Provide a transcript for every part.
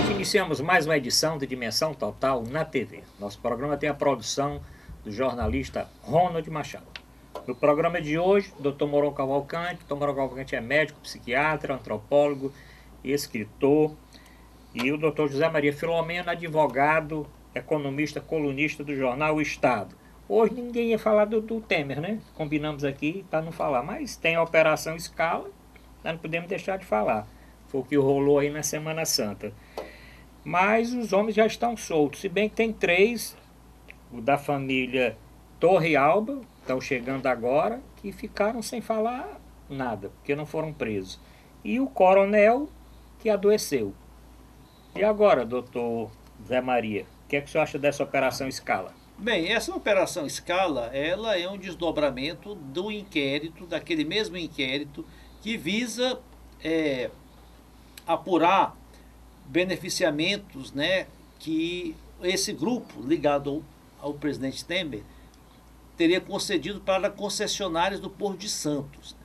noite, iniciamos mais uma edição de Dimensão Total na TV. Nosso programa tem a produção do jornalista Ronald Machado. No programa de hoje, Dr. Moron Cavalcante. Dr. Moron Cavalcante é médico, psiquiatra, antropólogo e escritor. E o Dr. José Maria Filomeno, advogado, economista, colunista do jornal O Estado. Hoje ninguém ia falar do Temer, né? Combinamos aqui para não falar, mas tem a Operação Scala, nós não podemos deixar de falar. Foi o que rolou aí na Semana Santa. Mas os homens já estão soltos, se bem que tem 3, o da família Torrealba, estão chegando agora, que ficaram sem falar nada, porque não foram presos. E o coronel, que adoeceu. E agora, doutor Zé Maria, o que é que o senhor acha dessa Operação Scala? Bem, essa Operação Scala, ela é um desdobramento do inquérito, daquele mesmo inquérito, que visa apurar beneficiamentos, né, que esse grupo ligado ao presidente Temer teria concedido para concessionárias do Porto de Santos.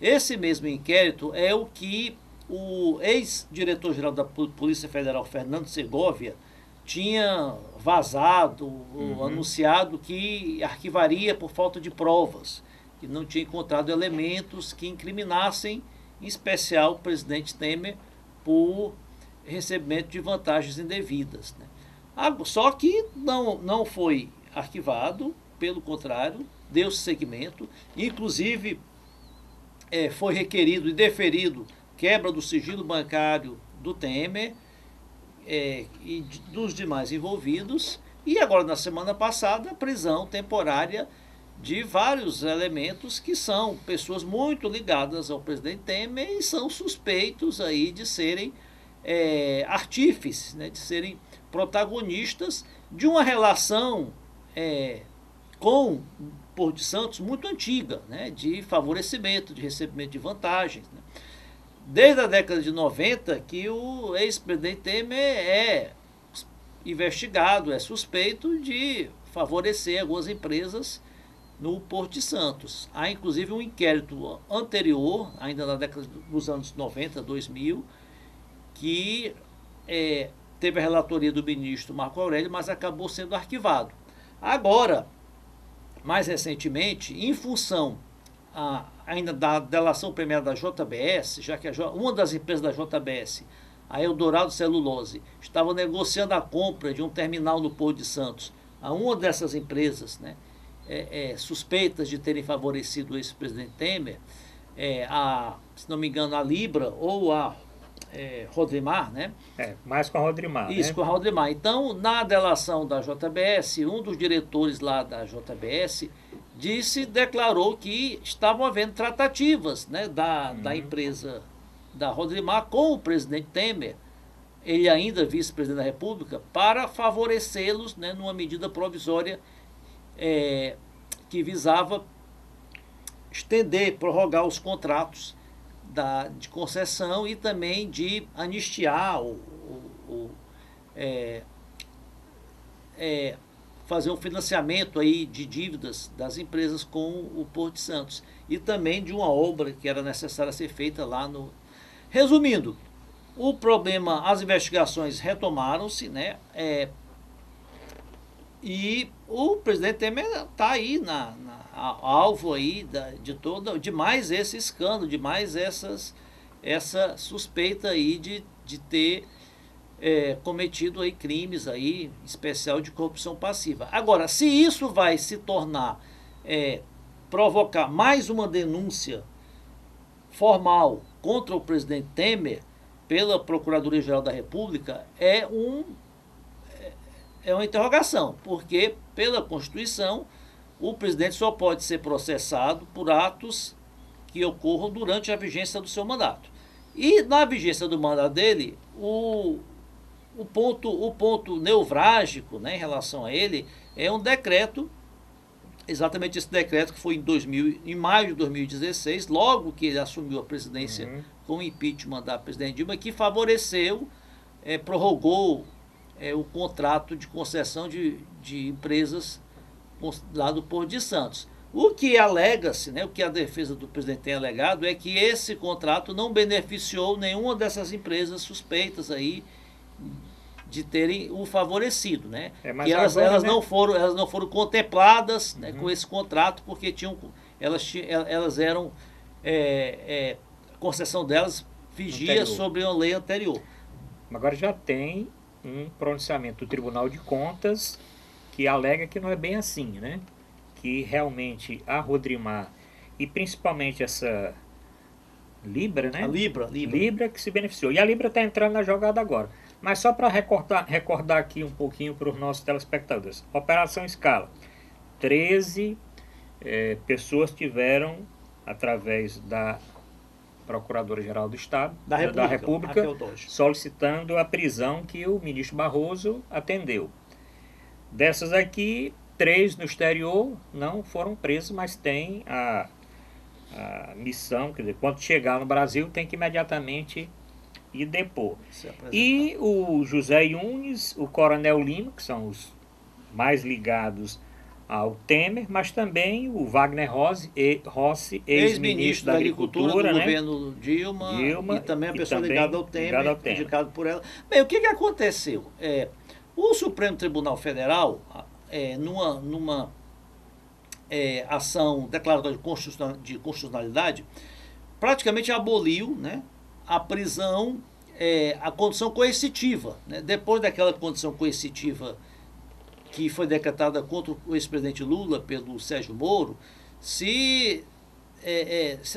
Esse mesmo inquérito é o que o ex-diretor-geral da Polícia Federal, Fernando Segovia, tinha vazado, anunciado que arquivaria por falta de provas, que não tinha encontrado elementos que incriminassem, em especial, o presidente Temer por recebimento de vantagens indevidas, né? Só que não foi arquivado, pelo contrário, deu-se seguimento, inclusive foi requerido e deferido quebra do sigilo bancário do Temer e dos demais envolvidos, e agora na semana passada a prisão temporária de vários elementos que são pessoas muito ligadas ao presidente Temer e são suspeitos aí de serem artífices, né, de serem protagonistas de uma relação com o Porto de Santos muito antiga, né, de favorecimento, de recebimento de vantagens, né. Desde a década de 90 que o ex-presidente Temer é investigado, é suspeito de favorecer algumas empresas no Porto de Santos. Há inclusive um inquérito anterior, ainda na década dos anos 90, 2000, que teve a relatoria do ministro Marco Aurélio, mas acabou sendo arquivado. Agora, mais recentemente, em função ainda da delação premiada da JBS, já que uma das empresas da JBS, a Eldorado Celulose, estava negociando a compra de um terminal no Porto de Santos a uma dessas empresas, né, suspeitas de terem favorecido o ex-presidente Temer, se não me engano, a Libra ou a Rodrimar, né? Mais com a Rodrimar. Isso, né? Com a Rodrimar. Então, na delação da JBS, um dos diretores lá da JBS declarou que estavam havendo tratativas, né, da empresa da Rodrimar com o presidente Temer, ele ainda vice-presidente da República, para favorecê-los, né, numa medida provisória que visava prorrogar os contratos de concessão e também de anistiar fazer um financiamento aí de dívidas das empresas com o Porto de Santos e também de uma obra que era necessária ser feita lá no... Resumindo, o problema, as investigações retomaram-se, né? E o presidente Temer está aí alvo aí de mais esse escândalo, de mais essa suspeita aí de ter cometido aí crimes aí, em especial de corrupção passiva. Agora, se isso vai se tornar, provocar mais uma denúncia formal contra o presidente Temer pela Procuradoria-Geral da República, é uma interrogação, porque pela Constituição o presidente só pode ser processado por atos que ocorram durante a vigência do seu mandato. E na vigência do mandato dele, o ponto nevrálgico, né, em relação a ele é um decreto, exatamente esse decreto que foi em maio de 2016, logo que ele assumiu a presidência com o impeachment da presidente Dilma, que favoreceu, prorrogou o contrato de concessão de empresas lá do Porto de Santos. O que alega-se, né, o que a defesa do presidente tem alegado é que esse contrato não beneficiou nenhuma dessas empresas suspeitas aí de terem o favorecido, né? Mas que elas agora, não foram contempladas, né, com esse contrato, porque elas eram a concessão delas vigia Anterior. sobre uma lei anterior. Agora já tem um pronunciamento do Tribunal de Contas que alega que não é bem assim, né? Que realmente a Rodrimar e principalmente essa Libra, né? A Libra. Libra que se beneficiou. E a Libra está entrando na jogada agora. Mas só para recordar aqui um pouquinho para os nossos telespectadores. Operação Scala. 13 pessoas tiveram, através da Procuradora-Geral do Estado, da República solicitando a prisão que o ministro Barroso atendeu. Dessas aqui, 3 no exterior não foram presos, mas têm a missão, quer dizer, quando chegar no Brasil tem que imediatamente ir depor. E o José Yunes, o Coronel Lima, que são os mais ligados ao Temer, mas também o Wagner Rossi, ex-ministro da Agricultura, do né? governo Dilma, e também a pessoa ligada ao Temer, indicado por ela. Bem, o que aconteceu? O Supremo Tribunal Federal, numa ação declaratória de constitucionalidade, praticamente aboliu, né, a prisão, a condição coercitiva. Né? Depois daquela condição coercitiva que foi decretada contra o ex-presidente Lula pelo Sérgio Moro, se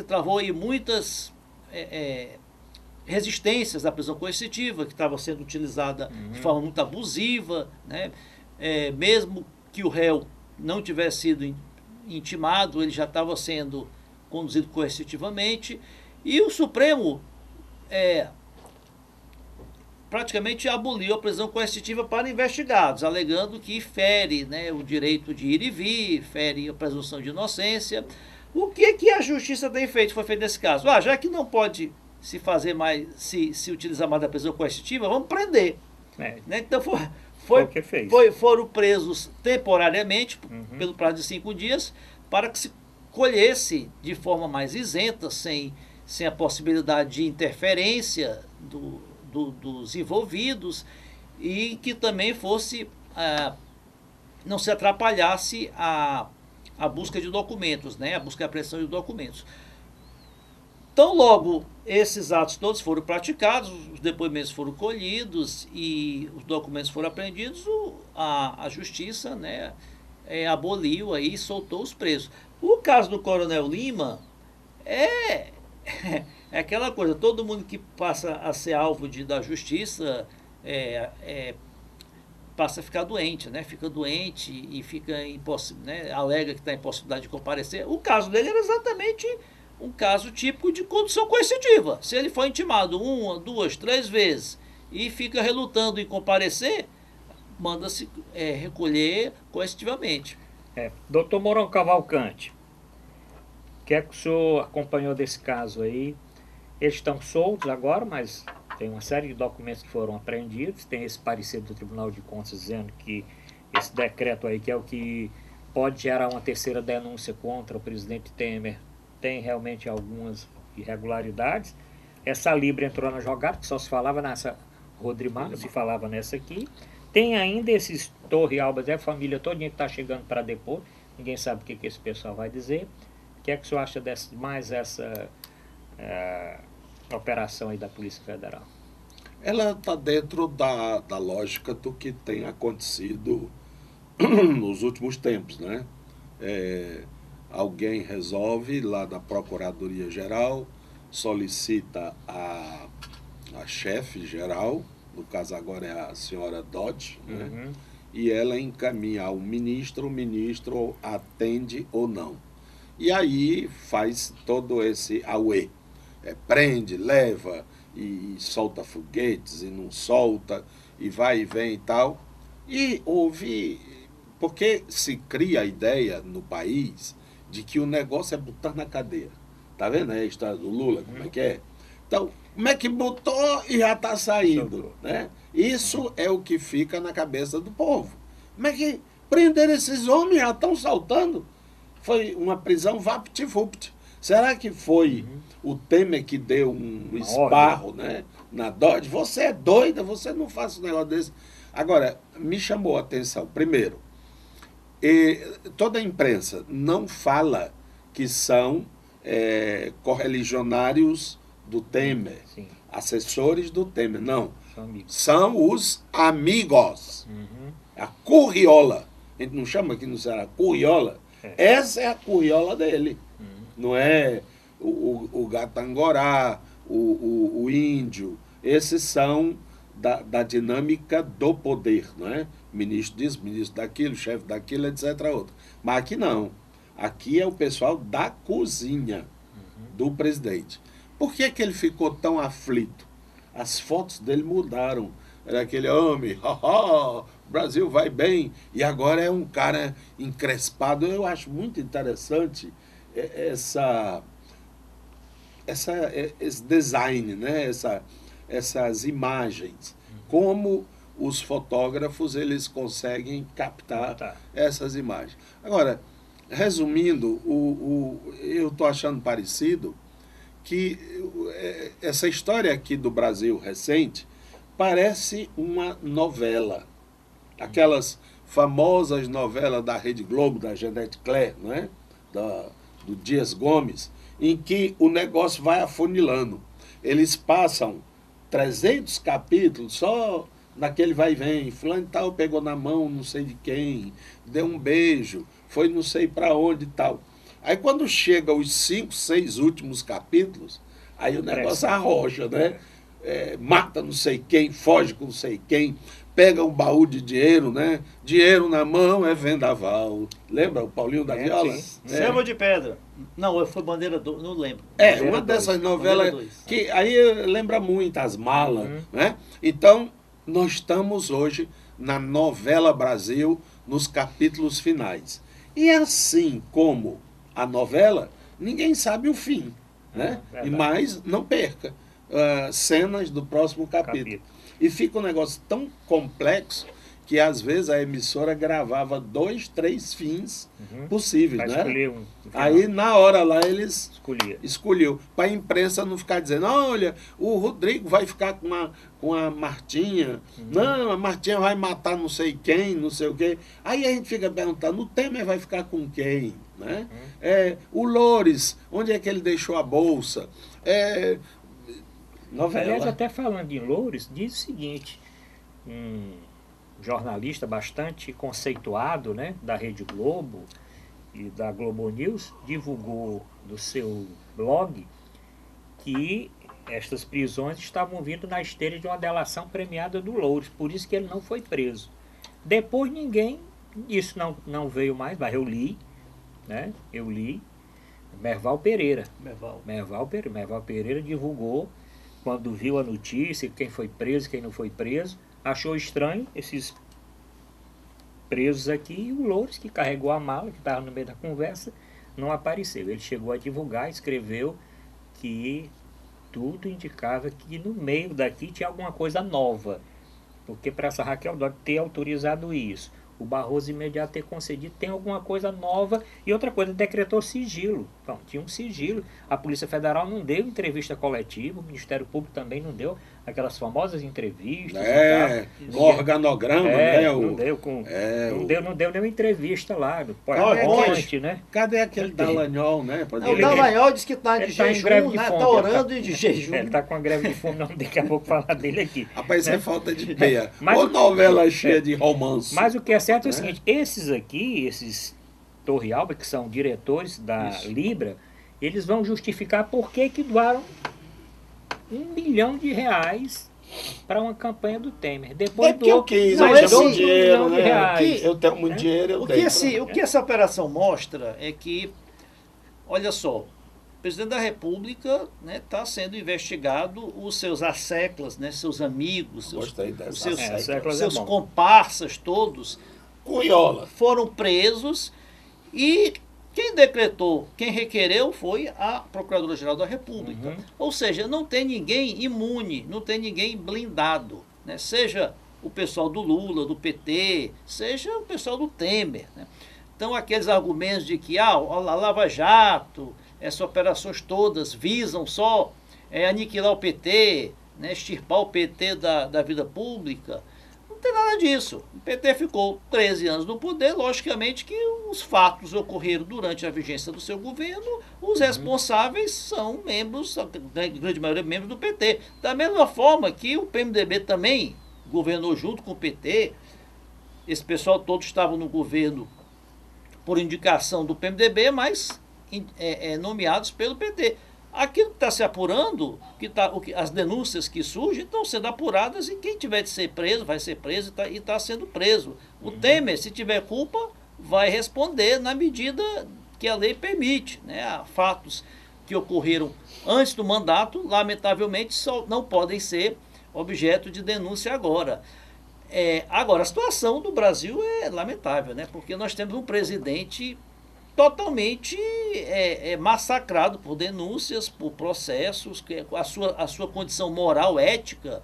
travou aí muitas resistências à prisão coercitiva, que estava sendo utilizada de forma muito abusiva, né? Mesmo que o réu não tivesse sido intimado, ele já estava sendo conduzido coercitivamente, e o Supremo praticamente aboliu a prisão coercitiva para investigados, alegando que fere, né, o direito de ir e vir, fere a presunção de inocência. O que a justiça tem feito, foi feito nesse caso? Já que não pode se fazer mais, se utilizar mais da prisão coercitiva, vamos prender. Né? Então foram presos temporariamente, pelo prazo de 5 dias, para que se colhesse de forma mais isenta, sem a possibilidade de interferência dos envolvidos, e que também fosse não se atrapalhasse a busca de documentos, né? A busca e apreensão de documentos. Então, logo esses atos todos foram praticados, os depoimentos foram colhidos e os documentos foram apreendidos, a justiça, né, aboliu aí e soltou os presos. O caso do Coronel Lima é aquela coisa, todo mundo que passa a ser alvo da justiça passa a ficar doente, né? Fica doente e fica né? Alega que está em possibilidade de comparecer. O caso dele era exatamente um caso típico de condução coercitiva. Se ele foi intimado 1, 2, 3 vezes e fica relutando em comparecer, manda-se recolher coercitivamente. Doutor Mourão Cavalcante, o que é que o senhor acompanhou desse caso aí? Eles estão soltos agora, mas tem uma série de documentos que foram apreendidos. Tem esse parecer do Tribunal de Contas dizendo que esse decreto aí, que é o que pode gerar uma terceira denúncia contra o presidente Temer, tem realmente algumas irregularidades. Essa Libra entrou na jogada, que só se falava nessa Rodrimar, não se falava nessa aqui. Tem ainda esses Torre Albas, a família todinha que está chegando para depor. Ninguém sabe o que esse pessoal vai dizer. O que é que o senhor acha mais essa operação aí da Polícia Federal? Ela está dentro da lógica do que tem acontecido nos últimos tempos, né? Alguém resolve lá da Procuradoria-Geral, solicita a chefe geral, no caso agora é a senhora Dodge, né? E ela encaminha ao ministro, o ministro atende ou não. E aí faz todo esse auê. Prende, leva e solta foguetes e não solta, e vai e vem e tal. E houve... Porque se cria a ideia no país de que o negócio é botar na cadeia. Tá vendo aí a história do Lula, como é que é? Então, como é que botou e já está saindo, né? Isso é o que fica na cabeça do povo. Como é que prenderam esses homens, já estão saltando? Foi uma prisão vapt-vupt. Será que foi o Temer que deu um esbarro, né, na Dodge, você é doida, você não faz um negócio desse. Agora, me chamou a atenção, primeiro, toda a imprensa não fala que são correligionários do Temer, Sim. assessores do Temer, não. São amigos. São os amigos. Uhum. A curriola. A gente não chama aqui no Ceará curriola. Essa é a curriola dele. Não é o gato-angorá, o índio. Esses são da dinâmica do poder, não é? Ministro disso, ministro daquilo, chefe daquilo, etc. Outro. Mas aqui não. Aqui é o pessoal da cozinha do presidente. Por que ele ficou tão aflito? As fotos dele mudaram. Era aquele homem, o Brasil vai bem. E agora é um cara encrespado. Eu acho muito interessante esse design, né? Essas imagens. Como os fotógrafos eles conseguem captar essas imagens. Agora, resumindo, eu estou achando parecido que essa história aqui do Brasil recente parece uma novela. Aquelas famosas novelas da Rede Globo, da Jeanette Claire, não é? Do Dias Gomes, em que o negócio vai afunilando. Eles passam 300 capítulos só naquele vai e vem. Fulano e tal pegou na mão não sei de quem, deu um beijo, foi não sei para onde e tal. Aí quando chega os 5, 6 últimos capítulos, aí o negócio arrocha, né? Mata não sei quem, foge com não sei quem, pega um baú de dinheiro, né? Dinheiro na mão é vendaval. Lembra o Paulinho da Viola? Selva de Pedra. Não, foi Bandeira 2, não lembro. Uma dessas novelas que aí lembra muito as malas, né? Então, nós estamos hoje na novela Brasil, nos capítulos finais. E assim como a novela, ninguém sabe o fim, né? Mas não perca cenas do próximo capítulo. E fica um negócio tão complexo que às vezes a emissora gravava 2, 3 fins possíveis, né? Aí na hora lá eles escolhiam para a imprensa não ficar dizendo, olha, o Rodrigo vai ficar com a Martinha, não, a Martinha vai matar não sei quem, não sei o quê. Aí a gente fica perguntando, o Temer vai ficar com quem, né? O Loures, onde é que ele deixou a bolsa? Novela. Aliás, até falando em Loures, diz o seguinte, jornalista bastante conceituado, né, da Rede Globo e da Globo News, divulgou no seu blog que estas prisões estavam vindo na esteira de uma delação premiada do Loures, por isso que ele não foi preso. Depois isso não veio mais, mas eu li, né, Merval Pereira. Merval Pereira divulgou, quando viu a notícia, quem foi preso, quem não foi preso, achou estranho esses presos aqui e o Loures, que carregou a mala, que estava no meio da conversa, não apareceu. Ele chegou a divulgar, escreveu que tudo indicava que no meio daqui tinha alguma coisa nova, porque para essa Raquel Dodge ter autorizado isso, o Barroso imediato ter concedido, tem alguma coisa nova. E outra coisa, decretou sigilo. Então, tinha um sigilo. A Polícia Federal não deu entrevista coletiva, o Ministério Público também não deu aquelas famosas entrevistas. Com organograma, né? Não deu nenhuma entrevista lá. Cadê aquele Dallagnol, né? O Dallagnol disse que está de jejum, está orando e de jejum. Ele está com a greve de fome, não daqui a pouco falar dele aqui. Rapaz, isso é falta de peia. Ou novela cheia de romance. Mas o que é certo é o seguinte, esses Torre Alba, que são diretores da Libra, eles vão justificar por que doaram R$1 milhão para uma campanha do Temer. Depois porque eu quis, dinheiro, né? Eu tenho muito dinheiro, o que essa operação mostra é que, olha só, o presidente da República está sendo investigado, os seus asseclas, né, seus amigos, seus comparsas todos, foram presos e quem decretou, quem requereu foi a Procuradora-Geral da República. Ou seja, não tem ninguém imune, não tem ninguém blindado, né? Seja o pessoal do Lula, do PT, seja o pessoal do Temer, né? Então, aqueles argumentos de que a Lava Jato, essas operações todas visam só aniquilar o PT, né, extirpar o PT da vida pública. Não tem nada disso. O PT ficou 13 anos no poder, logicamente que os fatos ocorreram durante a vigência do seu governo, os responsáveis são membros, a grande maioria membros do PT. Da mesma forma que o PMDB também governou junto com o PT, esse pessoal todo estava no governo por indicação do PMDB, mas nomeados pelo PT. Aquilo que está se apurando, as denúncias que surgem estão sendo apuradas e quem tiver de ser preso vai ser preso e está sendo preso. O Temer, se tiver culpa, vai responder na medida que a lei permite. Né? Fatos que ocorreram antes do mandato, lamentavelmente, só não podem ser objeto de denúncia agora. Agora, a situação do Brasil é lamentável, né? Porque nós temos um presidente totalmente massacrado por denúncias, por processos, que a sua condição moral, ética,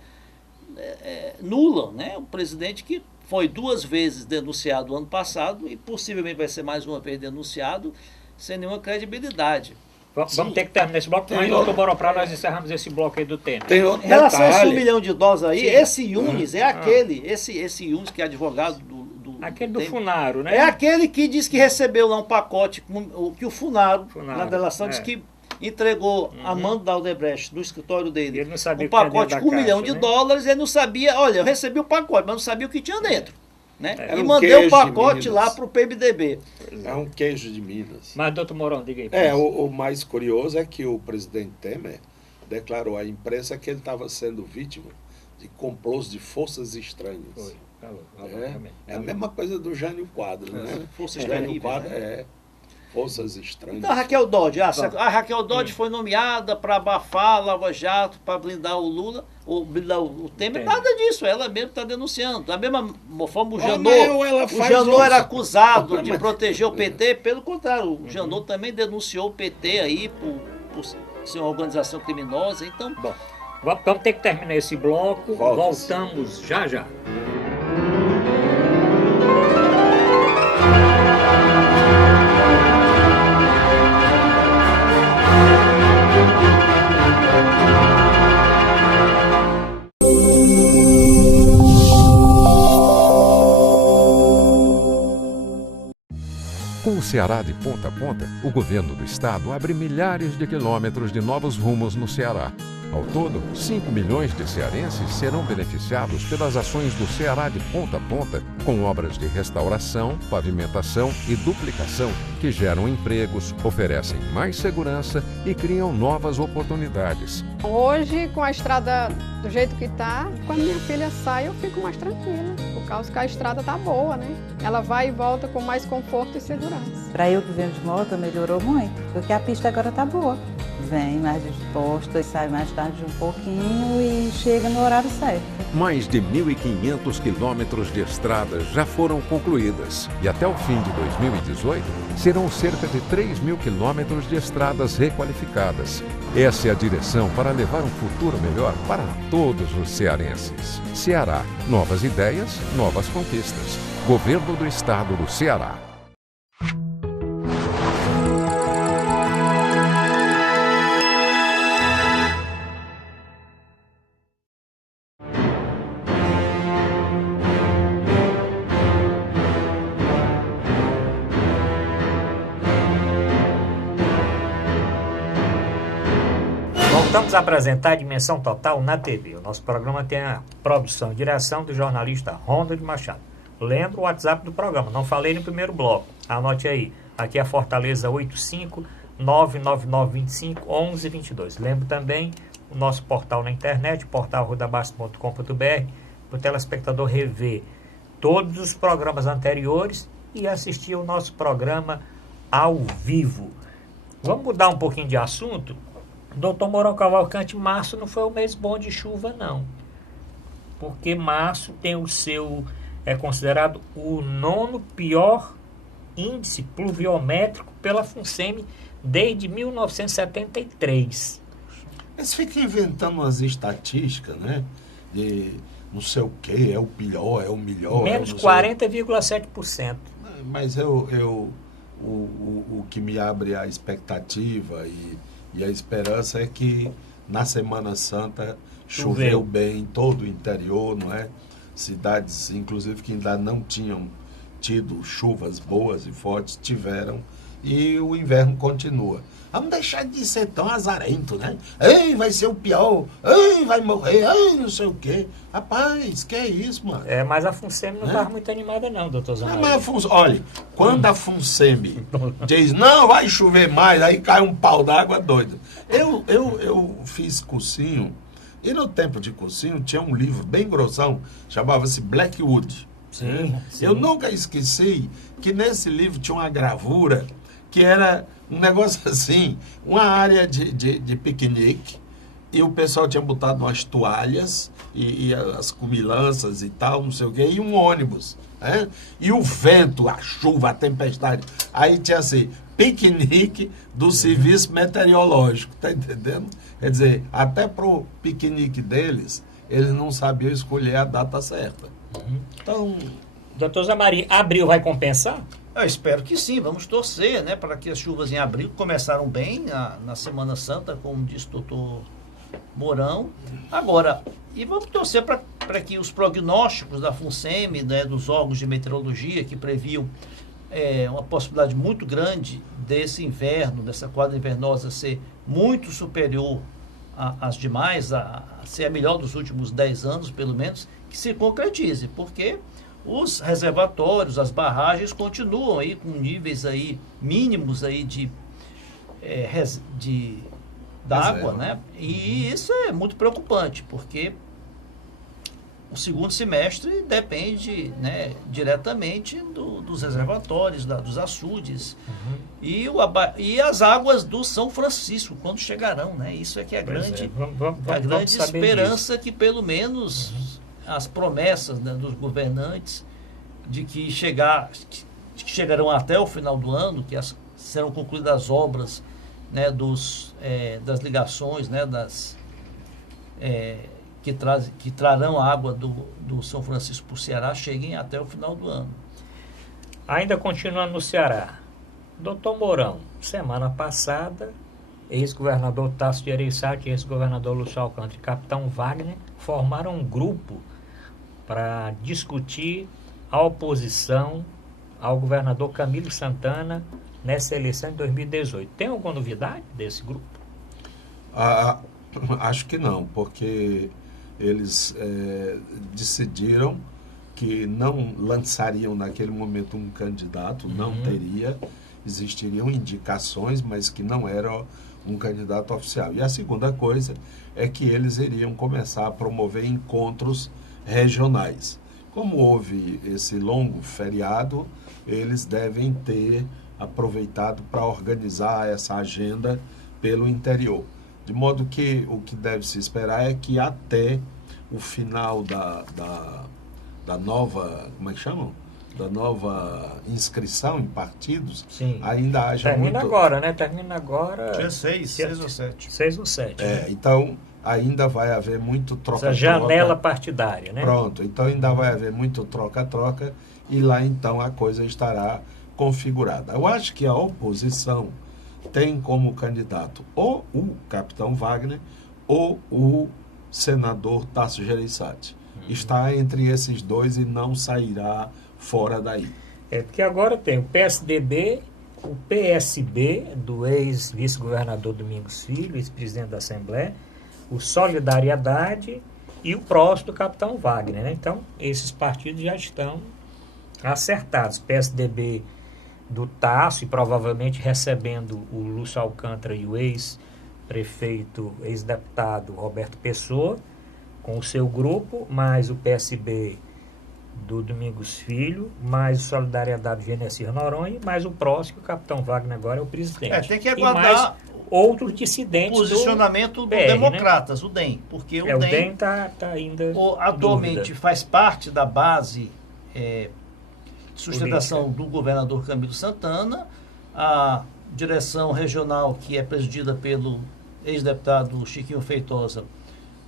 nula. Né? Um presidente que foi 2 vezes denunciado ano passado e possivelmente vai ser mais uma vez denunciado sem nenhuma credibilidade. Vamos ter que terminar esse bloco, mas doutor Boró, para nós encerrarmos esse bloco aí do tema. Em relação a esse 1 milhão de dólares aí, sim, esse Yunes esse Yunes que é advogado aquele do Funaro, né? É aquele que disse que recebeu lá um pacote, que o Funaro na delação, disse que entregou a mando da Odebrecht no escritório dele ele não sabia um pacote com 1 milhão de dólares, ele não sabia, olha, eu recebi o pacote, mas não sabia o que tinha dentro. Né? E mandei o pacote lá para o PMDB. É um queijo de Minas. Mas, doutor Mourão, diga aí. O mais curioso é que o presidente Temer declarou à imprensa que ele estava sendo vítima de complôs de forças estranhas. Foi. É a mesma coisa do Jânio Quadros, né? Forças estranhas. Forças estranhas. Então, a Raquel Dodge. A Raquel Dodge foi nomeada para abafar a Lava Jato, para blindar o Lula, ou blindar o Temer. Nada disso. Ela mesmo está denunciando. Da mesma forma, o Janot era acusado de proteger o PT. Pelo contrário, o Janot também denunciou o PT aí por ser uma organização criminosa. Então, bom, vamos ter que terminar esse bloco. Voltamos já já. Com o Ceará de ponta a ponta, o governo do estado abre milhares de quilômetros de novos rumos no Ceará. Ao todo, 5 milhões de cearenses serão beneficiados pelas ações do Ceará de ponta a ponta, com obras de restauração, pavimentação e duplicação que geram empregos, oferecem mais segurança e criam novas oportunidades. Hoje, com a estrada do jeito que está, quando minha filha sai, eu fico mais tranquila, por causa que a estrada está boa, né? Ela vai e volta com mais conforto e segurança. Para eu que venho de moto, melhorou muito, porque a pista agora está boa. Vem mais disposta, sai mais tarde um pouquinho e chega no horário certo. Mais de 1.500 quilômetros de estradas já foram concluídas e até o fim de 2018 serão cerca de 3.000 quilômetros de estradas requalificadas. Essa é a direção para levar um futuro melhor para todos os cearenses. Ceará, novas ideias, novas conquistas. Governo do Estado do Ceará. Voltamos a apresentar a Dimensão Total na TV. O nosso programa tem a produção e direção do jornalista Ronald Machado. Lembra o WhatsApp do programa, não falei no primeiro bloco. Anote aí, aqui é a Fortaleza 85-99925-1122. Lembro também o nosso portal na internet, portalrodabasto.com.br, para o telespectador rever todos os programas anteriores e assistir o nosso programa ao vivo. Vamos mudar um pouquinho de assunto? Doutor Mourão Cavalcante, março não foi um mês bom de chuva, não. Porque março tem o seu, é considerado o 9º pior índice pluviométrico pela FUNSEMI desde 1973. Eles ficam inventando umas estatísticas, né? De não sei o que, é o pior, é o melhor. Menos 40,7%. Mas o que me abre a expectativa e a esperança é que na Semana Santa choveu bem em todo o interior, não é? Cidades, inclusive, que ainda não tinham tido chuvas boas e fortes, tiveram, e o inverno continua. Vamos deixar de ser tão azarento, né? Ei, vai ser o pior. Ei, vai morrer. Ei, não sei o quê. Rapaz, que é isso, mano? Mas a FUNSEMI não estava muito animada não, doutor Zé Maria. Olha, quando a FUNSEMI diz, não, vai chover mais, aí cai um pau d'água doido. Eu fiz cursinho, e no tempo de cursinho tinha um livro bem grossão, chamava-se Blackwood. Sim. Eu nunca esqueci que nesse livro tinha uma gravura que era um negócio assim, uma área de piquenique, e o pessoal tinha botado umas toalhas, e as comilanças e tal, não sei o quê, e um ônibus, né? E o vento, a chuva, a tempestade. Aí tinha assim, piquenique do serviço meteorológico, tá entendendo? Quer dizer, até pro piquenique deles, eles não sabiam escolher a data certa. Então... Doutor Zé Maria, abril vai compensar? Eu espero que sim, vamos torcer, né, para que as chuvas em abril começaram bem na Semana Santa, como disse o doutor Mourão. Agora, e vamos torcer para que os prognósticos da FUNSEMI, né, dos órgãos de meteorologia, que previam uma possibilidade muito grande desse inverno, dessa quadra invernosa ser muito superior às demais, a ser a melhor dos últimos 10 anos, pelo menos, que se concretize, porque os reservatórios, as barragens continuam aí com níveis aí mínimos aí d'água, né? E isso é muito preocupante, porque o segundo semestre depende, né, diretamente dos reservatórios, dos açudes, e as águas do São Francisco, quando chegarão, né? Isso é que é a grande, grande esperança, que pelo menos as promessas, né, dos governantes de que chegarão até o final do ano, que serão concluídas as obras, né, das ligações, né, que trarão a água do São Francisco para o Ceará, cheguem até o final do ano. Ainda continuando no Ceará, doutor Mourão, semana passada, ex-governador Tasso Gereissati e ex-governador Lúcio Alcântara e capitão Wagner formaram um grupo para discutir a oposição ao governador Camilo Santana nessa eleição de 2018. Tem alguma novidade desse grupo? Acho que não, porque eles decidiram que não lançariam naquele momento um candidato, não teria, existiriam indicações, mas que não era um candidato oficial. E a segunda coisa é que eles iriam começar a promover encontros regionais. Como houve esse longo feriado, eles devem ter aproveitado para organizar essa agenda pelo interior. De modo que o que deve se esperar é que até o final da nova, como é que chamam? Da nova inscrição em partidos, sim, ainda haja Termina agora, né? Termina agora... Dia 6 ou 7. 6 ou 7. Né? Então, ainda vai haver muito troca-troca. Essa janela partidária, né? Pronto, então ainda vai haver muito troca-troca e lá então a coisa estará configurada. Eu acho que a oposição tem como candidato ou o capitão Wagner ou o senador Tasso Gereissati. Está entre esses dois e não sairá fora daí. Porque agora tem o PSDB, o PSB, do ex-vice-governador Domingos Filho, ex-presidente da Assembleia, o Solidariedade e o próximo do capitão Wagner, né? Então, esses partidos já estão acertados. PSDB do Tasso, e provavelmente recebendo o Lúcio Alcântara e o ex-prefeito, ex-deputado Roberto Pessoa, com o seu grupo, mais o PSB do Domingos Filho, mais o Solidariedade do Genésio Noronha, mais o próximo, o capitão Wagner agora é o presidente. Tem que aguardar outros dissidentes posicionamento do Democratas, né? O DEM, porque o DEM está ainda atualmente dúvida. Faz parte da base de sustentação do governador Camilo Santana. A direção regional, que é presidida pelo ex-deputado Chiquinho Feitosa,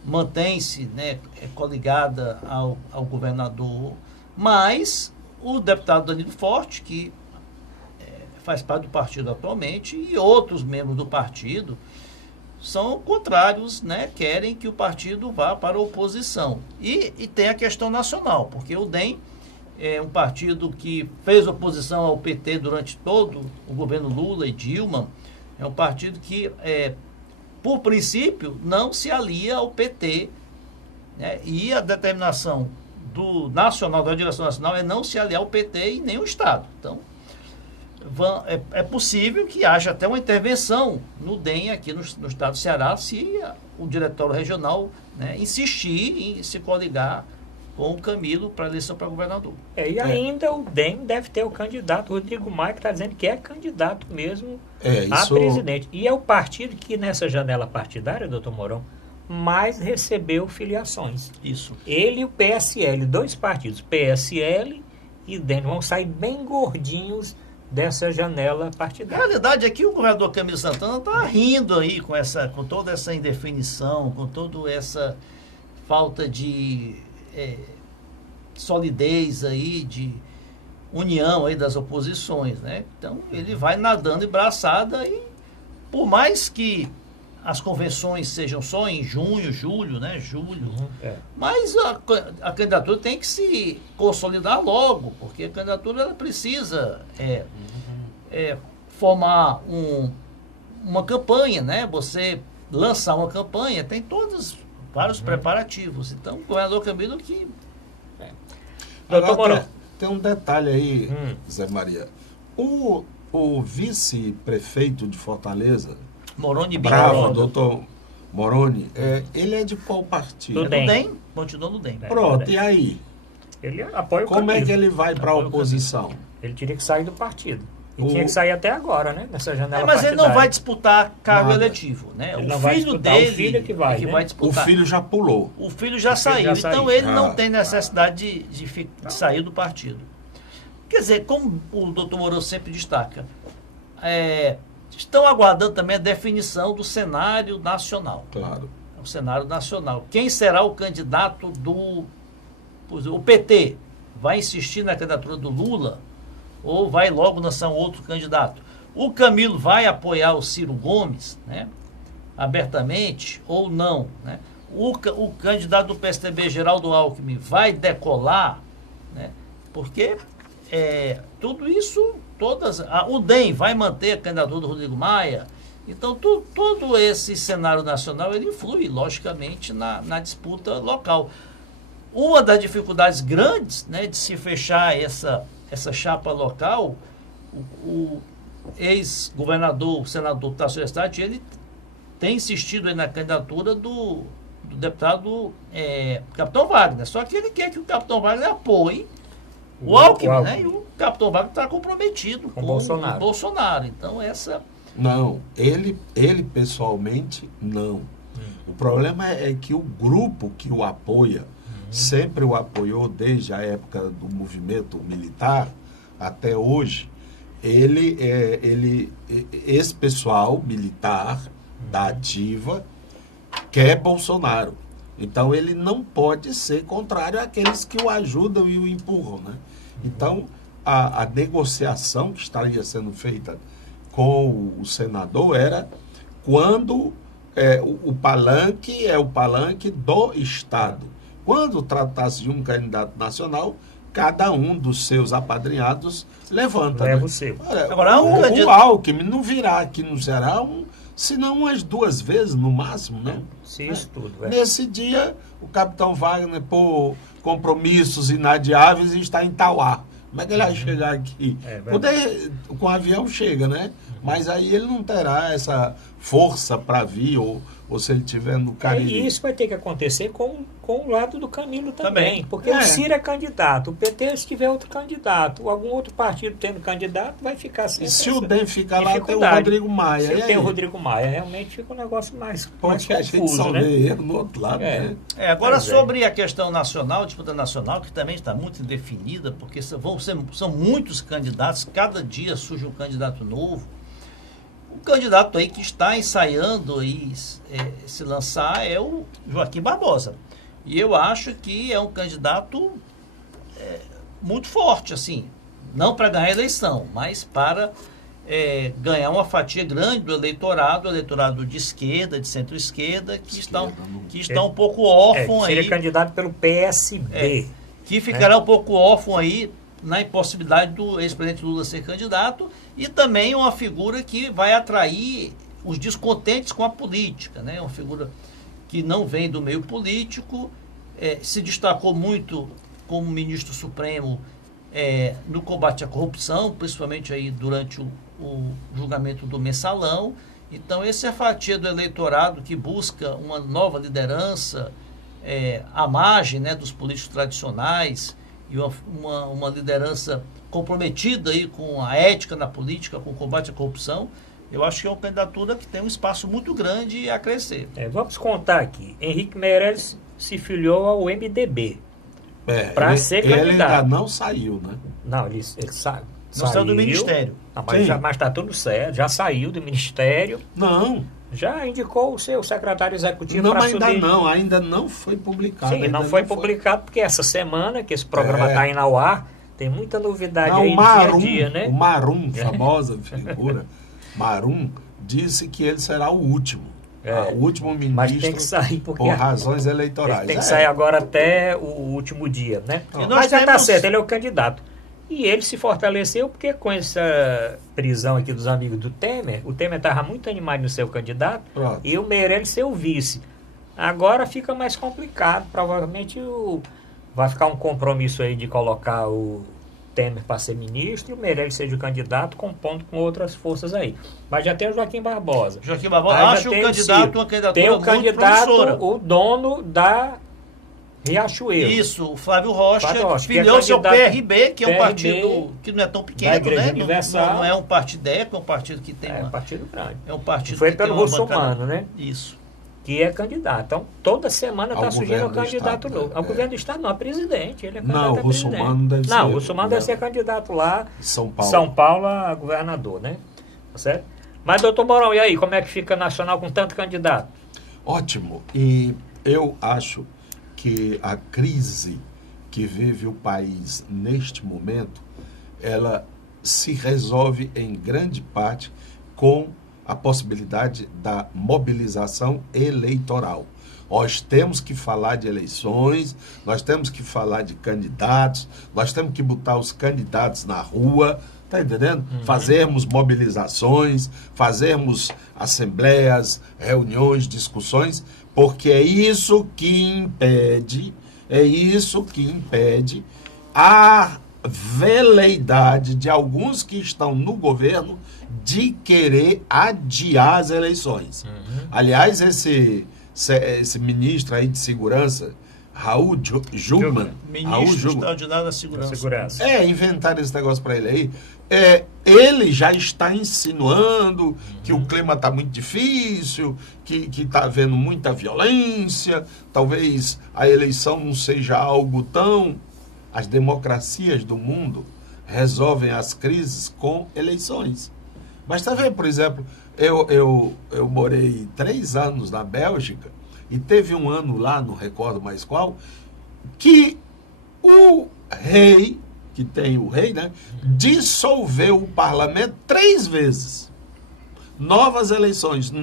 mantém-se, né, coligada ao governador, mas o deputado Danilo Forte, que faz parte do partido atualmente, e outros membros do partido, são contrários, né? Querem que o partido vá para a oposição. E tem a questão nacional, porque o DEM é um partido que fez oposição ao PT durante todo o governo Lula e Dilma. É um partido que, por princípio, não se alia ao PT, né? E a determinação da direção nacional é não se aliar ao PT em nenhum estado. Então, é possível que haja até uma intervenção no DEM aqui no estado do Ceará, se o diretório regional, né, insistir em se coligar com o Camilo para a eleição para governador. Ainda o DEM deve ter o candidato Rodrigo Maia, que está dizendo que é candidato mesmo a presidente. E é o partido que, nessa janela partidária, doutor Mourão, mais recebeu filiações. Isso. Ele e o PSL, 2 partidos, PSL e DEM, vão sair bem gordinhos dessa janela partidária. A realidade é que o governador Camilo Santana está rindo aí com toda essa indefinição, com toda essa falta de solidez aí, de união aí das oposições, né? Então ele vai nadando de braçada e, por mais que as convenções sejam só em junho, julho, né? Mas a candidatura tem que se consolidar logo, porque a candidatura ela precisa formar uma campanha, né? Você lançar uma campanha, tem vários preparativos. Então, o governador Camilo que... Doutor Mourão, tem um detalhe aí, Zé Maria. O vice-prefeito de Fortaleza, Moroni Bravo, doutor Moroni, ele é de qual partido? Do DEM. Continuou no DEM. Pronto, e aí? Ele apoia o Como Camilo. é que ele vai para a oposição? Ele teria que sair do partido. E tinha que sair até agora, né? Nessa janela mas partidária. ele não vai disputar cargo eletivo, né? Ele o filho dele que vai disputar. O filho já pulou. O filho já saiu. Então ele não tem necessidade de sair do partido. Quer dizer, como o doutor Mourão sempre destaca, estão aguardando também a definição do cenário nacional. Claro. O cenário nacional. Quem será o candidato o PT vai insistir na candidatura do Lula ou vai logo lançar um outro candidato? O Camilo vai apoiar o Ciro Gomes, né, abertamente ou não, né? O candidato do PSDB, Geraldo Alckmin, vai decolar, né? Porque tudo isso, o DEM vai manter a candidatura do Rodrigo Maia. Então, todo esse cenário nacional ele influi, logicamente, na disputa local. Uma das dificuldades grandes, né, de se fechar essa chapa local, o ex-governador, o senador Tasso Gereissati, ele tem insistido aí na candidatura do deputado Capitão Wagner. Só que ele quer que o Capitão Wagner apoie o Alckmin, né? E o Capitão Wagner está comprometido com o Bolsonaro. Então, Não, ele pessoalmente, não. O problema é que o grupo que o apoia, sempre o apoiou desde a época do movimento militar até hoje. Esse pessoal militar da ativa quer Bolsonaro. Então ele não pode ser contrário àqueles que o ajudam e o empurram, né? Então a negociação que estaria sendo feita com o senador era quando o palanque é o palanque do Estado. Quando tratasse de um candidato nacional, cada um dos seus apadrinhados leva o seu. Agora, o Alckmin não virá aqui no Ceará, senão umas 2 vezes no máximo, né? Isso tudo. Nesse dia, o Capitão Wagner, por compromissos inadiáveis, está em Tauá. Como é que ele vai chegar aqui? Com o avião chega, né? Mas aí ele não terá essa força para vir, ou se ele estiver no Cariri. E isso vai ter que acontecer com o lado do Camilo também. Porque o Ciro é candidato, o PT, se tiver outro candidato, algum outro partido tendo candidato, vai ficar sem. E se o DEM ficar lá, tem o Rodrigo Maia. Se tem o Rodrigo Maia, realmente fica um negócio mais confuso, a gente só vê ele no outro lado. Né? Agora, sobre a questão nacional, disputa nacional, que também está muito indefinida, porque são muitos candidatos, cada dia surge um candidato novo. O candidato aí que está ensaiando se lançar é o Joaquim Barbosa. E eu acho que é um candidato muito forte, assim, não para ganhar a eleição, mas para ganhar uma fatia grande do eleitorado de esquerda, de centro-esquerda, que está um pouco órfão aí. Seria candidato pelo PSB. Que ficará um pouco órfão aí na impossibilidade do ex-presidente Lula ser candidato, e também uma figura que vai atrair os descontentes com a política, né? Uma figura que não vem do meio político, se destacou muito como ministro supremo no combate à corrupção, principalmente aí durante o julgamento do Mensalão. Então, essa é a fatia do eleitorado que busca uma nova liderança à margem, né, dos políticos tradicionais, e uma liderança comprometida aí com a ética na política, com o combate à corrupção. Eu acho que é uma candidatura que tem um espaço muito grande a crescer. Vamos contar aqui. Henrique Meirelles se filiou ao MDB para ser candidato. Ele ainda não saiu, né? Não, ele saiu. Não saiu do Ministério. Não, mas está tudo certo. Já saiu do Ministério. Não. Já indicou o seu secretário executivo para assumir. Ainda não foi publicado. Sim, não foi publicado, porque essa semana que esse programa está indo ao ar, tem muita novidade aí do dia a dia, né? O Marum, famosa figura, Marum, disse que ele será o último. O último ministro, mas tem que sair por razões eleitorais. Ele tem que sair agora até o último dia, né? Mas já está certo, ele é o candidato. E ele se fortaleceu porque com essa prisão aqui dos amigos do Temer, o Temer estava muito animado no seu candidato. Pronto. E o Meirelles ser o vice. Agora fica mais complicado, provavelmente vai ficar um compromisso aí de colocar o Temer para ser ministro e o Meirelles seja o candidato, compondo com outras forças aí. Mas já tem o Joaquim Barbosa. Joaquim Barbosa, acho o candidato uma candidatura tem o candidato, promissora. O dono da Riachuelo. Isso, o Flávio Rocha filiou-se ao PRB, que é um partido que não é tão pequeno, né? Não é um partideco, é um partido que tem um partido grande. É um partido foi pelo Russomano, né? Isso. Que é candidato. Então, toda semana está surgindo um candidato novo. Ao governo do Estado, não, a presidente. Ele é candidato o Russomano deve ser. Não, o Russomano deve ser candidato lá em São Paulo a governador, né? Tá certo? Mas, doutor Mourão, e aí, como é que fica nacional com tanto candidato? Ótimo. E eu acho que a crise que vive o país neste momento, ela se resolve em grande parte com a possibilidade da mobilização eleitoral. Nós temos que falar de eleições, nós temos que falar de candidatos, nós temos que botar os candidatos na rua, tá entendendo? Fazermos mobilizações, fazermos assembleias, reuniões, discussões, porque é isso que impede a veleidade de alguns que estão no governo de querer adiar as eleições. Aliás, esse ministro aí de segurança, Raul Jungmann, ministro extraordinário da segurança. Inventaram esse negócio para ele aí. Ele já está insinuando que o clima está muito difícil, que está havendo muita violência, talvez a eleição não seja algo tão... As democracias do mundo resolvem as crises com eleições. Mas está vendo, por exemplo, eu morei 3 anos na Bélgica e teve um ano lá, não recordo mais qual, que o rei, que tem o rei, né, dissolveu o parlamento 3 vezes. Novas eleições,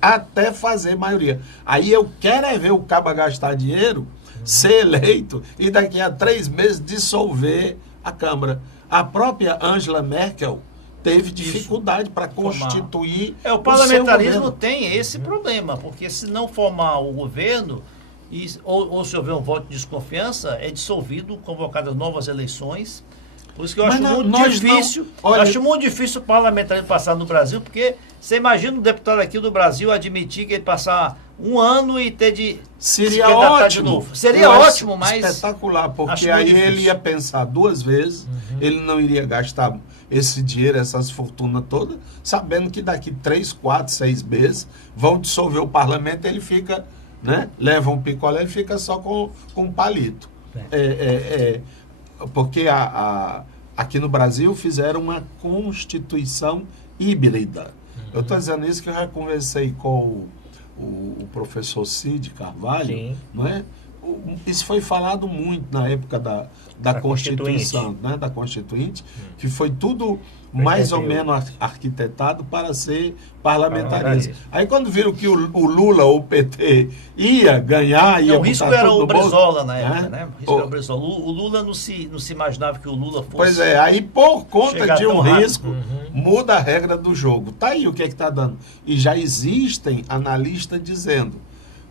até fazer maioria. Aí eu quero é ver o caba gastar dinheiro, ser eleito e daqui a 3 meses dissolver a Câmara. A própria Angela Merkel teve dificuldade para constituir o parlamentarismo tem esse problema, porque se não formar o governo ou se houver um voto de desconfiança, é dissolvido, convocadas novas eleições. Por isso que eu acho muito difícil o parlamentarismo passar no Brasil, porque você imagina um deputado aqui do Brasil admitir que ele passar 1 ano e ter de Seria ótimo. De novo. Seria ótimo, mas... Espetacular, porque aí ele ia pensar 2 vezes, ele não iria gastar esse dinheiro, essas fortunas todas, sabendo que daqui 3, 4, 6 meses vão dissolver o parlamento, ele fica, né? Leva um picolé, ele fica só com um palito. Porque aqui no Brasil fizeram uma constituição híbrida. Eu estou dizendo isso que eu já conversei com o professor Cid Carvalho, não é? isso foi falado muito na época da Constituição, né? Da Constituinte, que foi tudo mais ou menos arquitetado para ser parlamentarismo. Aí quando viram que o Lula ou o PT ia ganhar, ia o risco era o Brizola na época, né? O risco era o Brizola. O Lula não se imaginava que o Lula fosse... Pois é, aí por conta de um risco, rápido. muda a regra do jogo. Tá aí o que é que tá dando. E já existem analistas dizendo,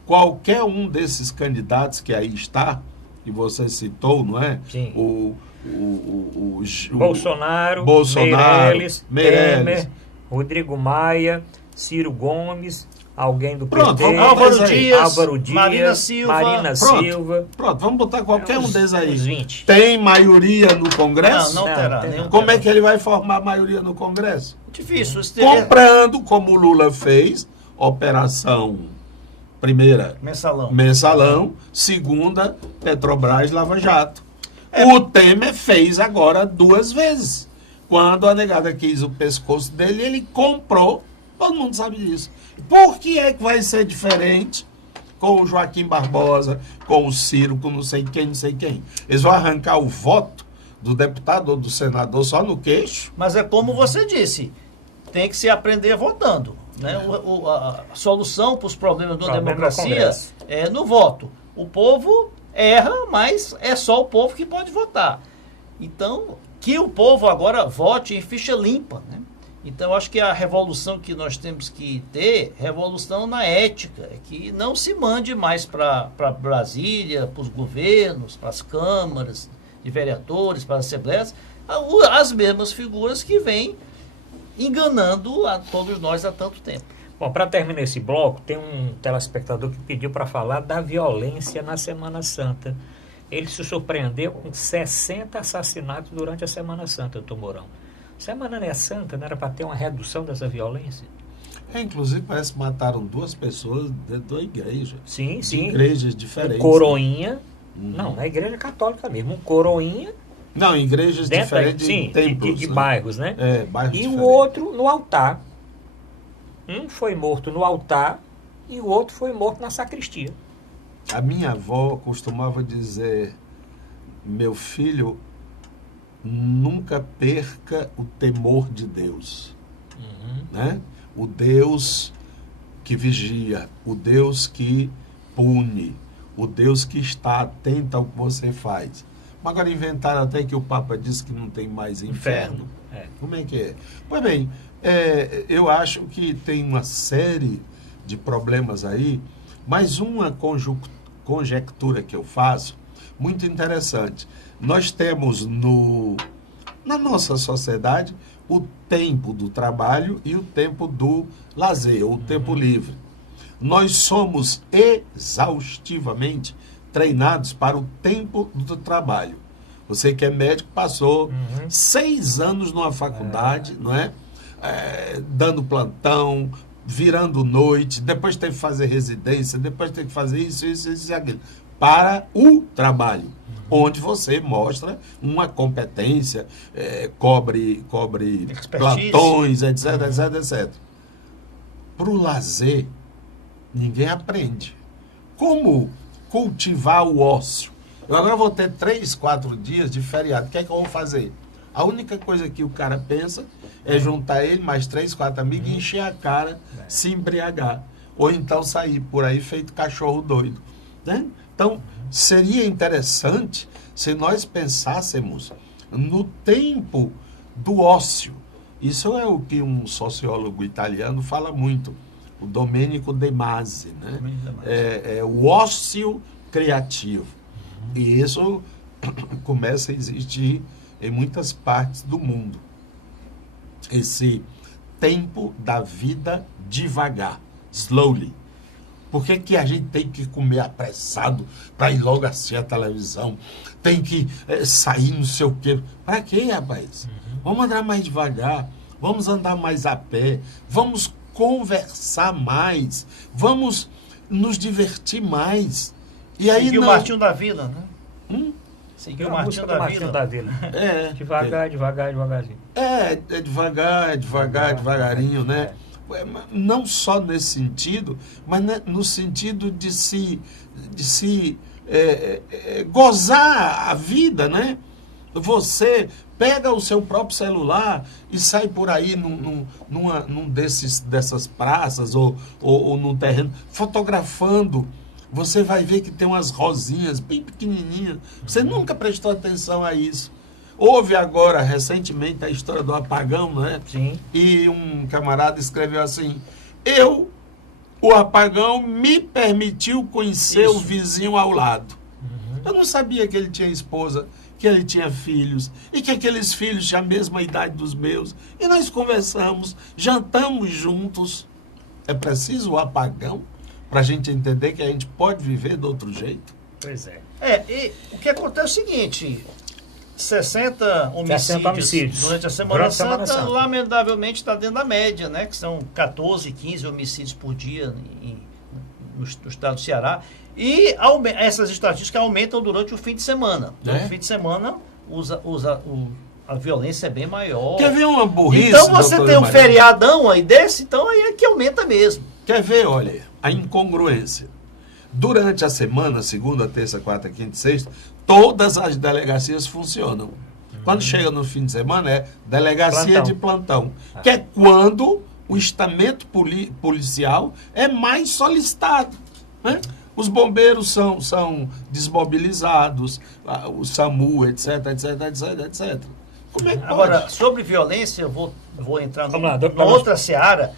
qualquer um desses candidatos que aí está, que você citou, não é? Sim. O Bolsonaro, Meirelles, Temer, Rodrigo Maia, Ciro Gomes, alguém do Pronto, PT, Álvaro Dias, Marina Silva. Pronto, vamos botar qualquer um desses aí. Uns 20. Tem maioria no Congresso? Não terá. Como é que ele vai formar maioria no Congresso? Difícil. Comprando, como o Lula fez, operação primeira, Mensalão, segunda, Petrobras, Lava Jato. O Temer fez agora 2 vezes. Quando a negada quis o pescoço dele, ele comprou. Todo mundo sabe disso. Por que é que vai ser diferente com o Joaquim Barbosa, com o Ciro, com não sei quem? Eles vão arrancar o voto do deputado ou do senador só no queixo? Mas é como você disse, tem que se aprender votando. Né? A solução para os problemas da democracia é no voto. O povo erra, mas é só o povo que pode votar. Então, que o povo agora vote em ficha limpa, né? Então, acho que a revolução que nós temos que ter, revolução na ética, é que não se mande mais para Brasília, para os governos, para as câmaras de vereadores, para as assembleias, as mesmas figuras que vêm enganando a todos nós há tanto tempo. Bom, para terminar esse bloco, tem um telespectador que pediu para falar da violência na Semana Santa. Ele se surpreendeu com 60 assassinatos durante a Semana Santa, doutor Mourão. Semana não é santa, não era para ter uma redução dessa violência? Inclusive, parece que mataram 2 pessoas dentro da igreja. Sim. De igrejas diferentes. Um coroinha, não, na igreja católica mesmo, um coroinha. Não, igrejas diferentes de templos. De bairros, né? Bairros e diferentes. o outro no altar. Um foi morto no altar e o outro foi morto na sacristia. A minha avó costumava dizer, meu filho, nunca perca o temor de Deus. Né? O Deus que vigia, o Deus que pune, o Deus que está atento ao que você faz. Mas agora inventaram até que o Papa disse que não tem mais inferno. Como é que é? Pois bem, eu acho que tem uma série de problemas aí, mas uma conjectura que eu faço, muito interessante. Nós temos na nossa sociedade o tempo do trabalho e o tempo do lazer, ou o tempo livre. Nós somos exaustivamente treinados para o tempo do trabalho. Você que é médico passou 6 anos numa faculdade, não é? Dando plantão, virando noite, depois teve que fazer residência, depois teve que fazer isso e aquilo. Para o trabalho, onde você mostra uma competência, cobre plantões, etc. Para o lazer, ninguém aprende. Como cultivar o ócio? Eu agora vou ter 3, 4 dias de feriado. O que é que eu vou fazer? A única coisa que o cara pensa é juntar ele, mais 3, 4 amigos e encher a cara, se embriagar. Ou então sair por aí feito cachorro doido. Né? Então, seria interessante se nós pensássemos no tempo do ócio. Isso é o que um sociólogo italiano fala muito, o Domenico De Masi, né? É o ócio criativo. E isso começa a existir em muitas partes do mundo. Esse tempo da vida devagar, slowly. Por que a gente tem que comer apressado para ir logo assistir a televisão? Tem que sair não sei o quê. Para quê, rapaz? Vamos andar mais devagar, vamos andar mais a pé, vamos conversar mais, vamos nos divertir mais. E aí seguiu o Martinho da Vila, né? Seguiu o Martinho da Vila. Devagarzinho. Devagarinho, né? Não só nesse sentido, mas no sentido de se gozar a vida, né? Você pega o seu próprio celular e sai por aí dessas praças ou num terreno, fotografando. Você vai ver que tem umas rosinhas bem pequenininhas. Você nunca prestou atenção a isso. Houve agora, recentemente, a história do apagão, né? Sim. E um camarada escreveu assim: o apagão me permitiu conhecer o vizinho ao lado. Eu não sabia que ele tinha esposa, que ele tinha filhos, e que aqueles filhos tinham a mesma idade dos meus. E nós conversamos, jantamos juntos. É preciso o apagão para a gente entender que a gente pode viver de outro jeito? Pois é. E o que acontece é o seguinte: 60 homicídios durante a Semana Santa, lamentavelmente está dentro da média, né? Que são 14, 15 homicídios por dia no estado do Ceará. E essas estatísticas aumentam durante o fim de semana. Durante o fim de semana, a violência é bem maior. Quer ver uma burrice? Então você tem um feriadão aí desse, então aí é que aumenta mesmo. Quer ver, olha, a incongruência. Durante a semana, segunda, terça, quarta, quinta e sexta, todas as delegacias funcionam. Quando chega no fim de semana, é delegacia de plantão. Que é quando o estamento policial é mais solicitado, né? Os bombeiros são desmobilizados, o SAMU, etc. Como é que pode? Agora, sobre violência, eu vou entrar numa outra seara.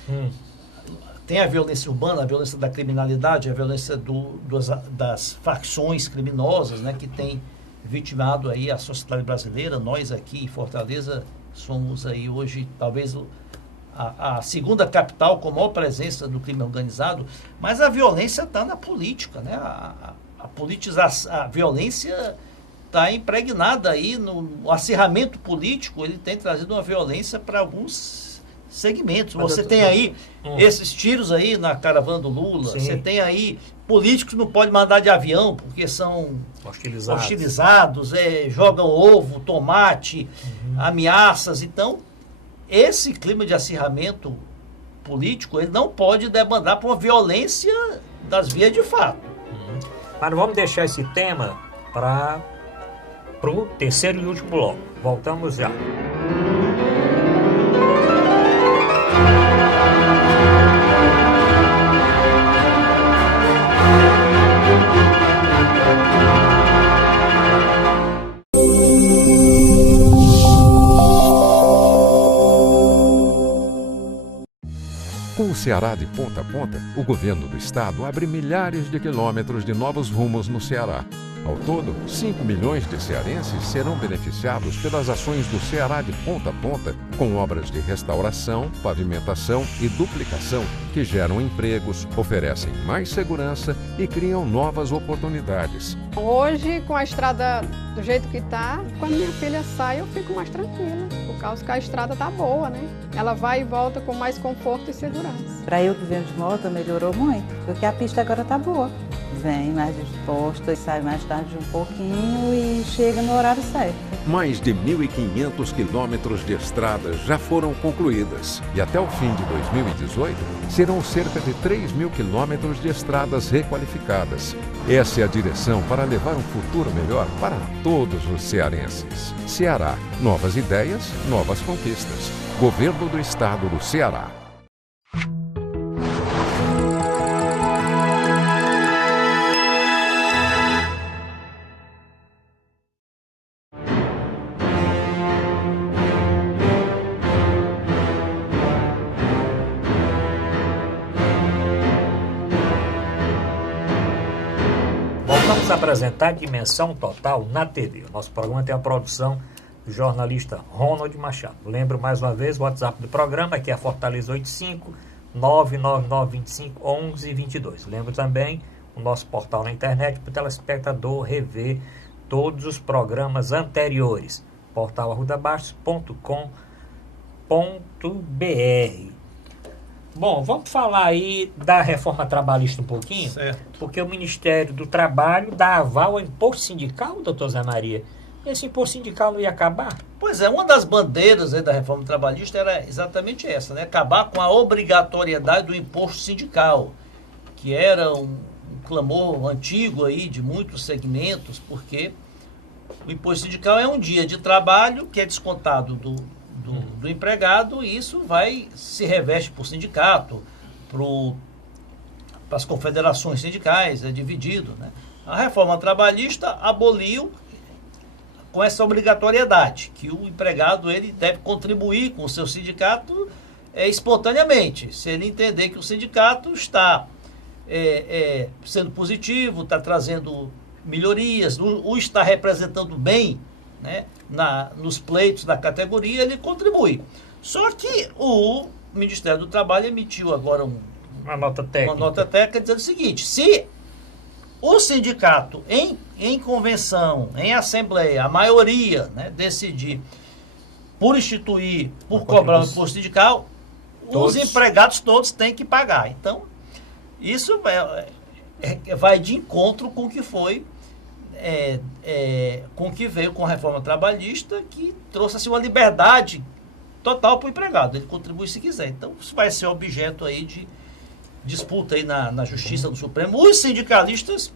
Tem a violência urbana, a violência da criminalidade, a violência das facções criminosas, né, que tem vitimado aí a sociedade brasileira. Nós aqui em Fortaleza somos aí hoje talvez a segunda capital com maior presença do crime organizado, mas a violência está na política, né? A violência está impregnada aí no acirramento político. Ele tem trazido uma violência para alguns segmentos. Você tem aí esses tiros aí na caravana do Lula. Sim. Você tem aí políticos que não podem mandar de avião porque são hostilizados, jogam ovo, tomate, ameaças. Então, esse clima de acirramento político, ele não pode debandar para uma violência das vias de fato. Mas vamos deixar esse tema para o terceiro e último bloco. Voltamos já. Com o Ceará de ponta a ponta, o governo do estado abre milhares de quilômetros de novos rumos no Ceará. Ao todo, 5 milhões de cearenses serão beneficiados pelas ações do Ceará de ponta a ponta, com obras de restauração, pavimentação e duplicação que geram empregos, oferecem mais segurança e criam novas oportunidades. Hoje, com a estrada do jeito que está, quando minha filha sai, eu fico mais tranquila, por causa que a estrada está boa, né? Ela vai e volta com mais conforto e segurança. Para eu que venho de moto, melhorou muito, porque a pista agora está boa. Vem mais disposta, sai mais tarde um pouquinho e chega no horário certo. Mais de 1.500 quilômetros de estradas já foram concluídas e até o fim de 2018 serão cerca de 3.000 quilômetros de estradas requalificadas. Essa é a direção para levar um futuro melhor para todos os cearenses. Ceará, novas ideias, novas conquistas. Governo do Estado do Ceará. Vamos apresentar Dimensão Total na TV. O nosso programa tem a produção do jornalista Ronald Machado. Lembro mais uma vez o WhatsApp do programa, que é Fortaleza 85 99925 1122. Lembro também o nosso portal na internet para o telespectador rever todos os programas anteriores. portalarrudabaixo.com.br. Bom, vamos falar aí da reforma trabalhista um pouquinho, certo. Porque o Ministério do Trabalho dá aval ao imposto sindical, doutor Zé Maria. Esse imposto sindical não ia acabar? Pois é, uma das bandeiras aí da reforma trabalhista era exatamente essa, né? Acabar com a obrigatoriedade do imposto sindical, que era um clamor antigo aí de muitos segmentos, porque o imposto sindical é um dia de trabalho que é descontado do empregado, e isso se reveste para o sindicato, para as confederações sindicais, é dividido, né? A reforma trabalhista aboliu com essa obrigatoriedade, que o empregado ele deve contribuir com o seu sindicato espontaneamente, se ele entender que o sindicato está sendo positivo, está trazendo melhorias, o está representando bem, né, nos pleitos da categoria, ele contribui. Só que o Ministério do Trabalho emitiu agora uma nota técnica dizendo o seguinte: se o sindicato, em convenção, em assembleia, a maioria, né, decidir por instituir, por cobrar o imposto sindical, os empregados todos têm que pagar. Então, isso vai de encontro com o que foi, com o que veio com a reforma trabalhista, que trouxe assim, uma liberdade total para o empregado. Ele contribui se quiser. Então, isso vai ser objeto aí de disputa aí na Justiça do Supremo. Os sindicalistas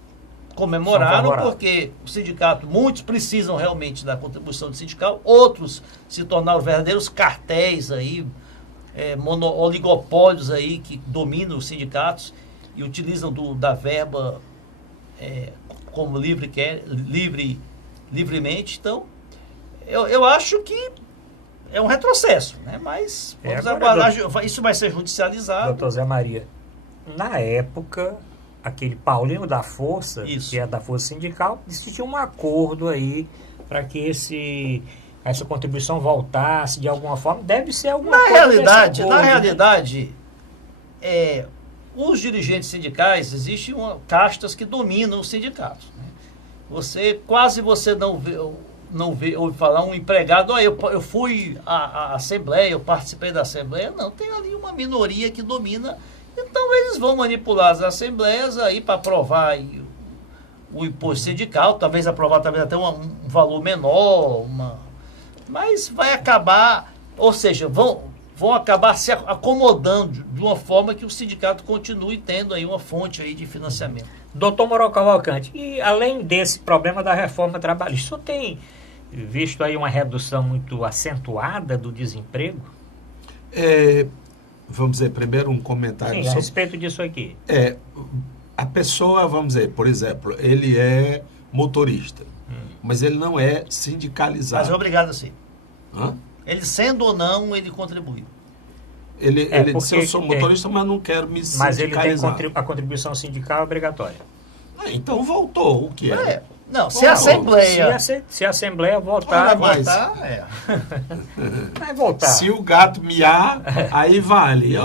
comemoraram, porque o sindicato, muitos precisam realmente da contribuição do sindical, outros se tornaram verdadeiros cartéis aí, oligopólios aí que dominam os sindicatos e utilizam da verba como livremente. Então, eu acho que é um retrocesso, né? Mas vamos aguardar, isso vai ser judicializado. Doutor Zé Maria, na época, aquele Paulinho da Força, que é da Força Sindical, disse que tinha um acordo aí para que essa contribuição voltasse de alguma forma. Deve ser alguma coisa. Na realidade, os dirigentes sindicais, existem castas que dominam os sindicatos, né? Você não ouve falar um empregado, eu fui à Assembleia, eu participei da Assembleia. Não, tem ali uma minoria que domina. Então eles vão manipular as assembleias aí para aprovar aí o imposto sindical, talvez aprovar também até um valor menor, mas vai acabar, ou seja, vão acabar se acomodando de uma forma que o sindicato continue tendo aí uma fonte aí de financiamento. Doutor Mourão Cavalcante, e além desse problema da reforma trabalhista, o senhor tem visto aí uma redução muito acentuada do desemprego? Vamos dizer, primeiro um comentário a respeito disso aqui. A pessoa, vamos dizer, por exemplo, ele é motorista, mas ele não é sindicalizado. Mas é obrigado a ser. Hã? Ele sendo ou não, ele contribui. Ele disse, eu sou motorista, mas não quero me sindicalizar. Mas ele tem a contribuição sindical obrigatória. Então voltou o que é. Não, se a Assembleia... Se a Assembleia voltar... Vai voltar. Se o gato miar, aí vale.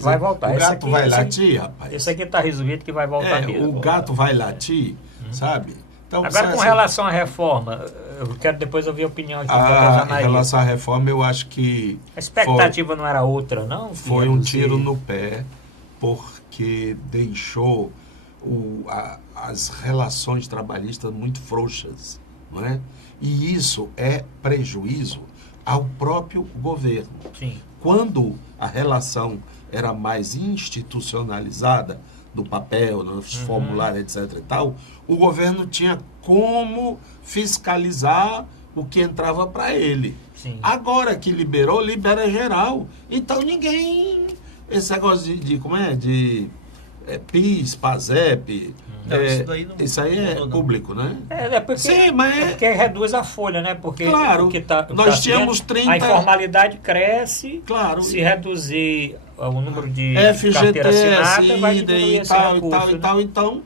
Vai voltar. O gato vai latir, rapaz. Isso aqui está resolvido que vai voltar mesmo. O gato vai latir, sabe? Então, agora, com relação à reforma, eu quero depois ouvir a opinião aqui do Dr. Em relação à reforma, eu acho que... A expectativa não era outra, não? Foi um tiro no pé, porque deixou as relações trabalhistas muito frouxas, não é? E isso é prejuízo ao próprio governo. Sim. Quando a relação era mais institucionalizada, do papel, nos formulários, etc. e tal, o governo tinha como fiscalizar o que entrava para ele. Sim. Agora que libera geral. Então ninguém... Esse negócio de PIS, PASEP... isso aí é público, né? Porque reduz a folha, né? Porque claro, nós tínhamos 30... A informalidade cresce, claro, se reduzir o número de FGTS, carteira assinada, vai diminuir esse recurso, tal. Então,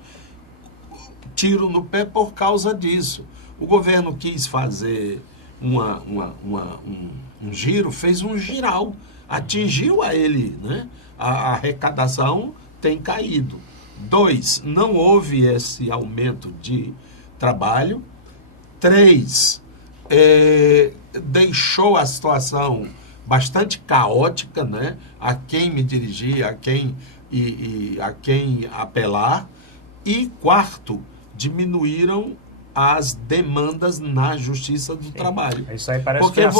tiro no pé por causa disso. O governo quis fazer um giro, fez um giral, atingiu a ele, né? A arrecadação tem caído. 2, não houve esse aumento de trabalho. 3, deixou a situação bastante caótica, né? A quem me dirigir, a quem apelar. E 4, diminuíram as demandas na Justiça do Trabalho. Isso aí parece porque que é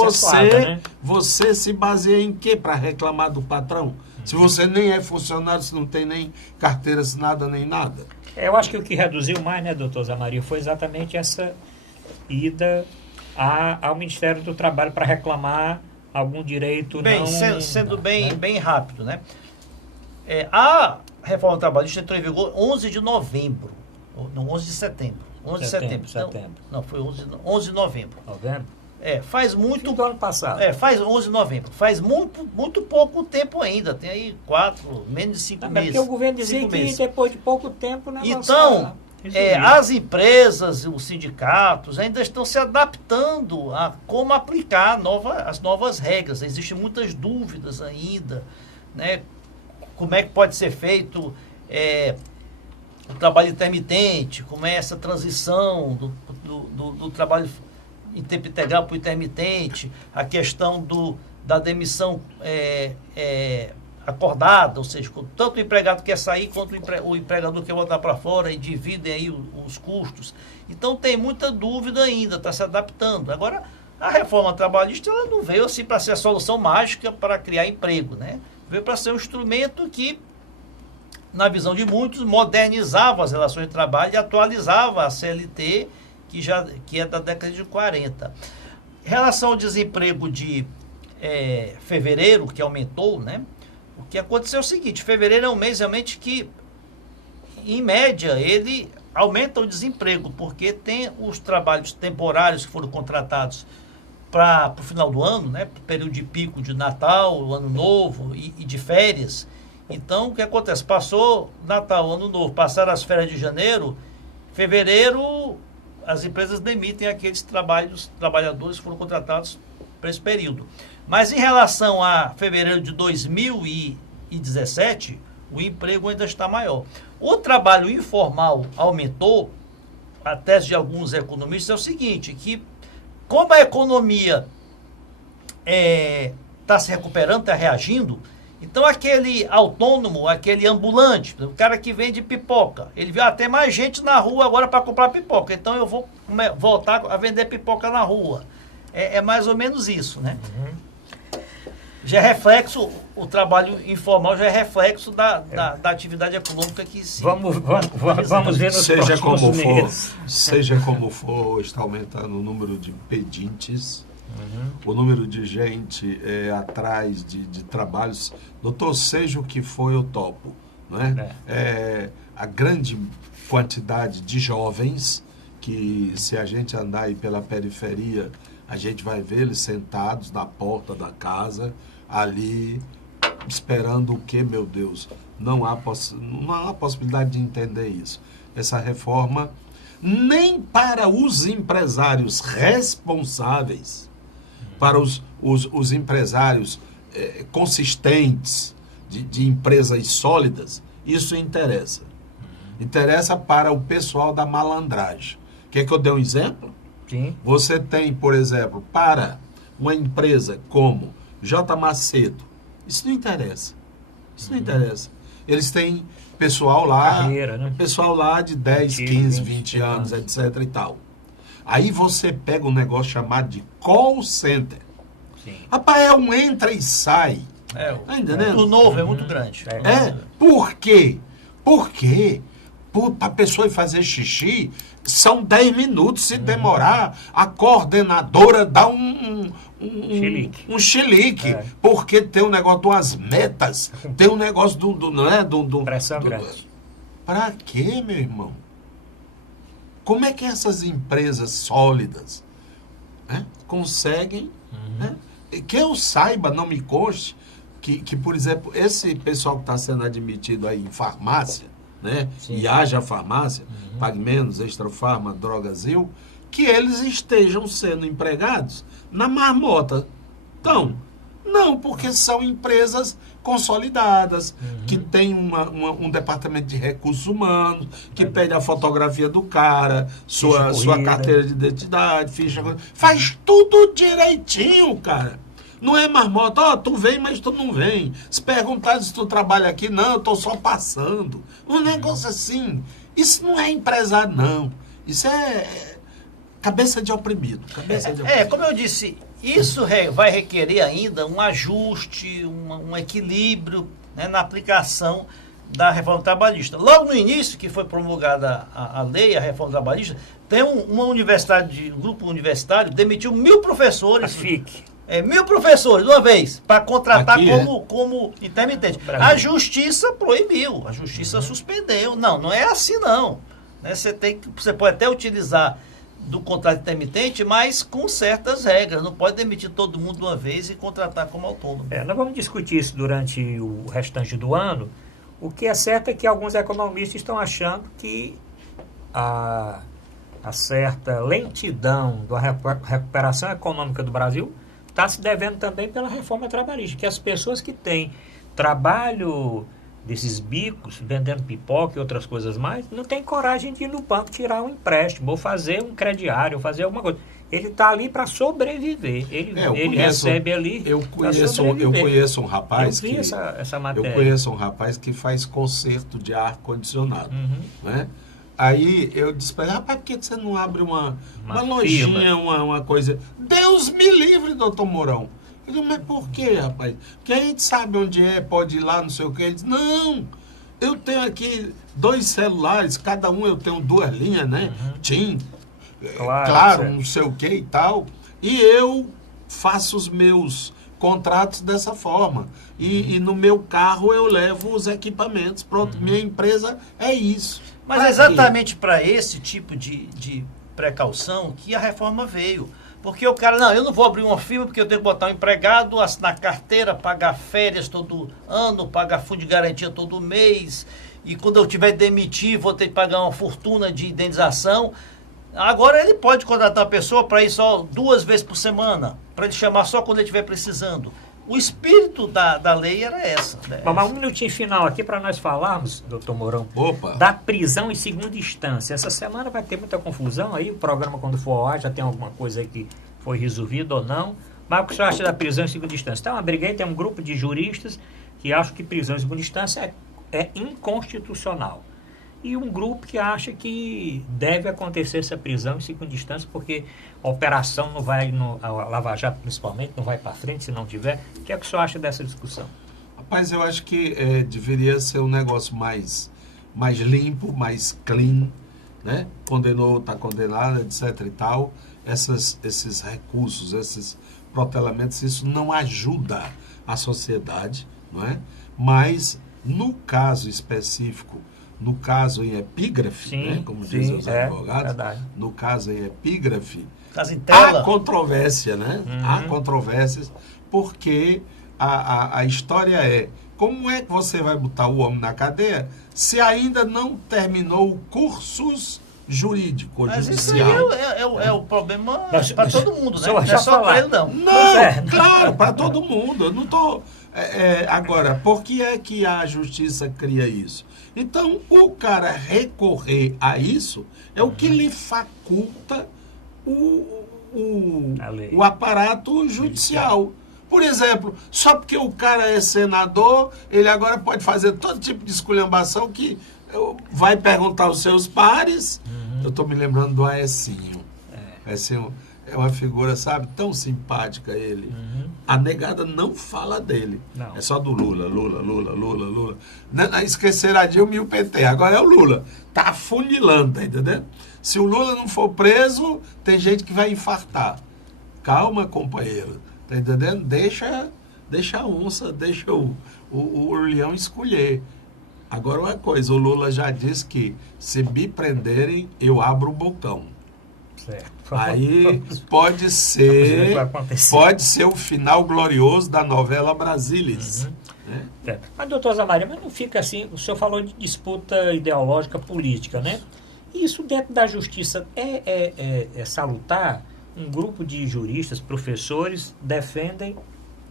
você se baseia em quê para reclamar do patrão? Se você nem é funcionário, se não tem nem carteira assinada, nem nada. Eu acho que o que reduziu mais, né, doutor Zé Maria, foi exatamente essa ida ao Ministério do Trabalho para reclamar algum direito bem, não... sendo bem rápido, né? A reforma trabalhista entrou em vigor 11 de novembro, não, 11 de setembro. 11 de setembro. Não, foi 11 de novembro. Novembro? Faz muito... do ano passado. Faz 11 de novembro. Faz muito pouco tempo ainda. Tem aí menos de 5 meses. Porque o governo dizia que depois de pouco tempo... Então, as empresas, os sindicatos ainda estão se adaptando a como aplicar as novas regras. Existem muitas dúvidas ainda, né? Como é que pode ser feito o trabalho intermitente, como é essa transição do trabalho em tempo integral para o intermitente, a questão da demissão acordada, ou seja, tanto o empregado quer sair quanto o empregador quer botar para fora e dividem aí os custos. Então tem muita dúvida ainda, está se adaptando. Agora, a reforma trabalhista ela não veio assim para ser a solução mágica para criar emprego, né? Veio para ser um instrumento que, na visão de muitos, modernizava as relações de trabalho e atualizava a CLT, que é da década de 40. Em relação ao desemprego de fevereiro, que aumentou, né? O que aconteceu é o seguinte: fevereiro é um mês realmente que, em média, ele aumenta o desemprego, porque tem os trabalhos temporários que foram contratados para o final do ano, né? Para o período de pico de Natal, Ano Novo e de férias. Então, o que acontece? Passou Natal, Ano Novo, passaram as férias de janeiro, fevereiro, as empresas demitem aqueles trabalhadores que foram contratados para esse período. Mas em relação a fevereiro de 2017, o emprego ainda está maior. O trabalho informal aumentou. A tese de alguns economistas é o seguinte, que como a economia está se recuperando, está reagindo, então aquele autônomo, aquele ambulante, o cara que vende pipoca, ele viu tem mais gente na rua agora para comprar pipoca, então eu vou voltar a vender pipoca na rua. É mais ou menos isso, né? Uhum. Já é reflexo, o trabalho informal já é reflexo da atividade econômica que se... Vamos ver nos próximos meses. Seja como for, está aumentando o número de pedintes, o número de gente atrás de trabalhos. Doutor, seja o que for, eu topo. Né? A grande quantidade de jovens que, se a gente andar aí pela periferia, a gente vai ver eles sentados na porta da casa, ali, esperando o quê, meu Deus? Não há possibilidade de entender isso. Essa reforma, nem para os empresários responsáveis, para os empresários consistentes, de empresas sólidas, isso interessa. Interessa para o pessoal da malandragem. Quer que eu dê um exemplo? Sim. Você tem, por exemplo, para uma empresa como J. Macedo, isso não interessa. Isso não interessa. Eles têm pessoal lá, carreira, né? Pessoal lá de 10, 15, 20 anos, etc. e tal. Aí você pega um negócio chamado de call center. Sim. Rapaz, é um entra e sai. Tá entendendo? O novo é muito grande. Por quê? Porque para a pessoa ir fazer xixi, são 10 minutos. Se demorar, a coordenadora dá um chilique. Porque tem um negócio de umas metas, tem um negócio do pressão grande. Para quê, meu irmão? Como é que essas empresas sólidas conseguem, que eu saiba, não me conste, que, por exemplo, esse pessoal que está sendo admitido aí em farmácia, né? E haja farmácia, Pague Menos, Extra Farma, Drogazil, que eles estejam sendo empregados na marmota. Então, não, porque são empresas consolidadas, que tem um departamento de recursos humanos, que pede a fotografia do cara, sua carteira de identidade, ficha, faz tudo direitinho, cara. Não é marmota, tu vem, mas tu não vem. Se perguntar se tu trabalha aqui, não, eu tô só passando. Um negócio assim. Isso não é empresário, não. Isso é cabeça de oprimido. Como eu disse, isso vai requerer ainda um ajuste, um equilíbrio, né, na aplicação da reforma trabalhista. Logo no início, que foi promulgada a lei, a reforma trabalhista, tem uma universidade, um grupo universitário demitiu 1.000 professores. A FIC. 1.000 professores, de uma vez, para contratar Aqui, como intermitente. A justiça proibiu, a justiça suspendeu. Não é assim não. Né? Você pode até utilizar do contrato intermitente, mas com certas regras. Não pode demitir todo mundo de uma vez e contratar como autônomo. Nós vamos discutir isso durante o restante do ano. O que é certo é que alguns economistas estão achando que a certa lentidão da recuperação econômica do Brasil está se devendo também pela reforma trabalhista, que as pessoas que têm trabalho desses bicos, vendendo pipoca e outras coisas mais, não tem coragem de ir no banco tirar um empréstimo, ou fazer um crediário, ou fazer alguma coisa. Ele está ali para sobreviver. Ele recebe ali. Eu conheço um rapaz eu vi essa matéria. Eu conheço um rapaz que faz conserto de ar-condicionado. Né? Aí eu disse para ele, rapaz, por que você não abre uma lojinha, uma coisa? Deus me livre, doutor Mourão. Eu disse, mas por quê, rapaz? Porque a gente sabe onde é, pode ir lá, não sei o quê. Ele disse, não, eu tenho aqui 2 celulares, cada um eu tenho 2 linhas, né? TIM, claro, não sei o que e tal. E eu faço os meus contratos dessa forma. E no meu carro eu levo os equipamentos. Pronto, minha empresa é isso. Mas é exatamente para esse tipo de precaução que a reforma veio. Porque o cara, eu não vou abrir uma firma porque eu tenho que botar um empregado, assinar carteira, pagar férias todo ano, pagar fundo de garantia todo mês. E quando eu tiver de demitir, vou ter que pagar uma fortuna de indenização. Agora ele pode contratar uma pessoa para ir só 2 vezes por semana, para ele chamar só quando ele estiver precisando. O espírito da lei era essa. Né? Mas um minutinho final aqui para nós falarmos, doutor Mourão, da prisão em segunda instância. Essa semana vai ter muita confusão aí, o programa quando for ao ar já tem alguma coisa aí que foi resolvida ou não. Mas o que você acha da prisão em segunda instância? Tem uma briga aí, tem um grupo de juristas que acham que prisão em segunda instância é inconstitucional. E um grupo que acha que deve acontecer essa prisão em segunda instância, porque a operação não vai, a Lava Jato principalmente, não vai para frente se não tiver. O que é que o senhor acha dessa discussão? Rapaz, eu acho que deveria ser um negócio mais limpo, mais clean, né? Condenou, está condenado, etc e tal. Esses recursos, esses protelamentos, isso não ajuda a sociedade, não é? Mas, no caso específico, no caso em epígrafe, né, como dizem os advogados, no caso em epígrafe, há controvérsia, né? Há controvérsias, porque a história é, como é que você vai botar o homem na cadeia se ainda não terminou cursos jurídico, mas judicial? Isso aí é o problema para todo mundo, né? Não é só para ele, não. Claro, para todo mundo. Eu não estou... agora, por que é que a justiça cria isso? Então, o cara recorrer a isso é o que lhe faculta o aparato judicial. Por exemplo, só porque o cara é senador, ele agora pode fazer todo tipo de esculhambação que vai perguntar aos seus pares. Eu estou me lembrando do Aécinho. Aécinho é uma figura, sabe, tão simpática ele. A negada não fala dele. Não. É só do Lula. Esquecerá Dilma e o PT. Agora é o Lula. Tá afunilando, tá entendendo? Se o Lula não for preso, tem gente que vai infartar. Calma, companheiro. Tá entendendo? Deixa a onça, deixa o leão escolher. Agora uma coisa, o Lula já disse que se me prenderem, eu abro o bocão. Certo. Aí pode ser o final glorioso da novela Brasilis. Né? Mas, doutor Zamaria, mas não fica assim, o senhor falou de disputa ideológica política, né? Isso dentro da justiça é salutar? Um grupo de juristas, professores, defendem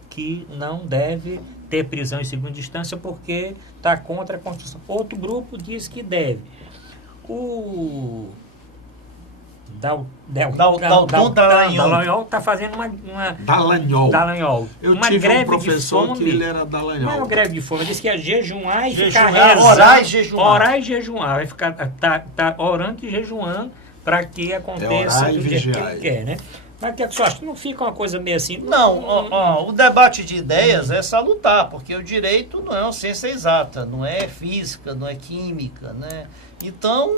que não deve ter prisão em segunda instância porque está contra a Constituição. Outro grupo diz que deve. O Dallagnol está fazendo uma Dallagnol. Eu uma tive greve um professor de fome, que ele era Dallagnol. Não é uma greve de fome, ele disse que ia jejuar e ficar rezando. Orar e jejuar. Vai ficar, tá orando e jejuando para que aconteça orar e do jeito que vigiar. ele quer, né? Mas o que você acha? Não fica uma coisa meio assim? Não, o debate de ideias é salutar, porque o direito não é uma ciência exata, não é física, não é química, né? Então,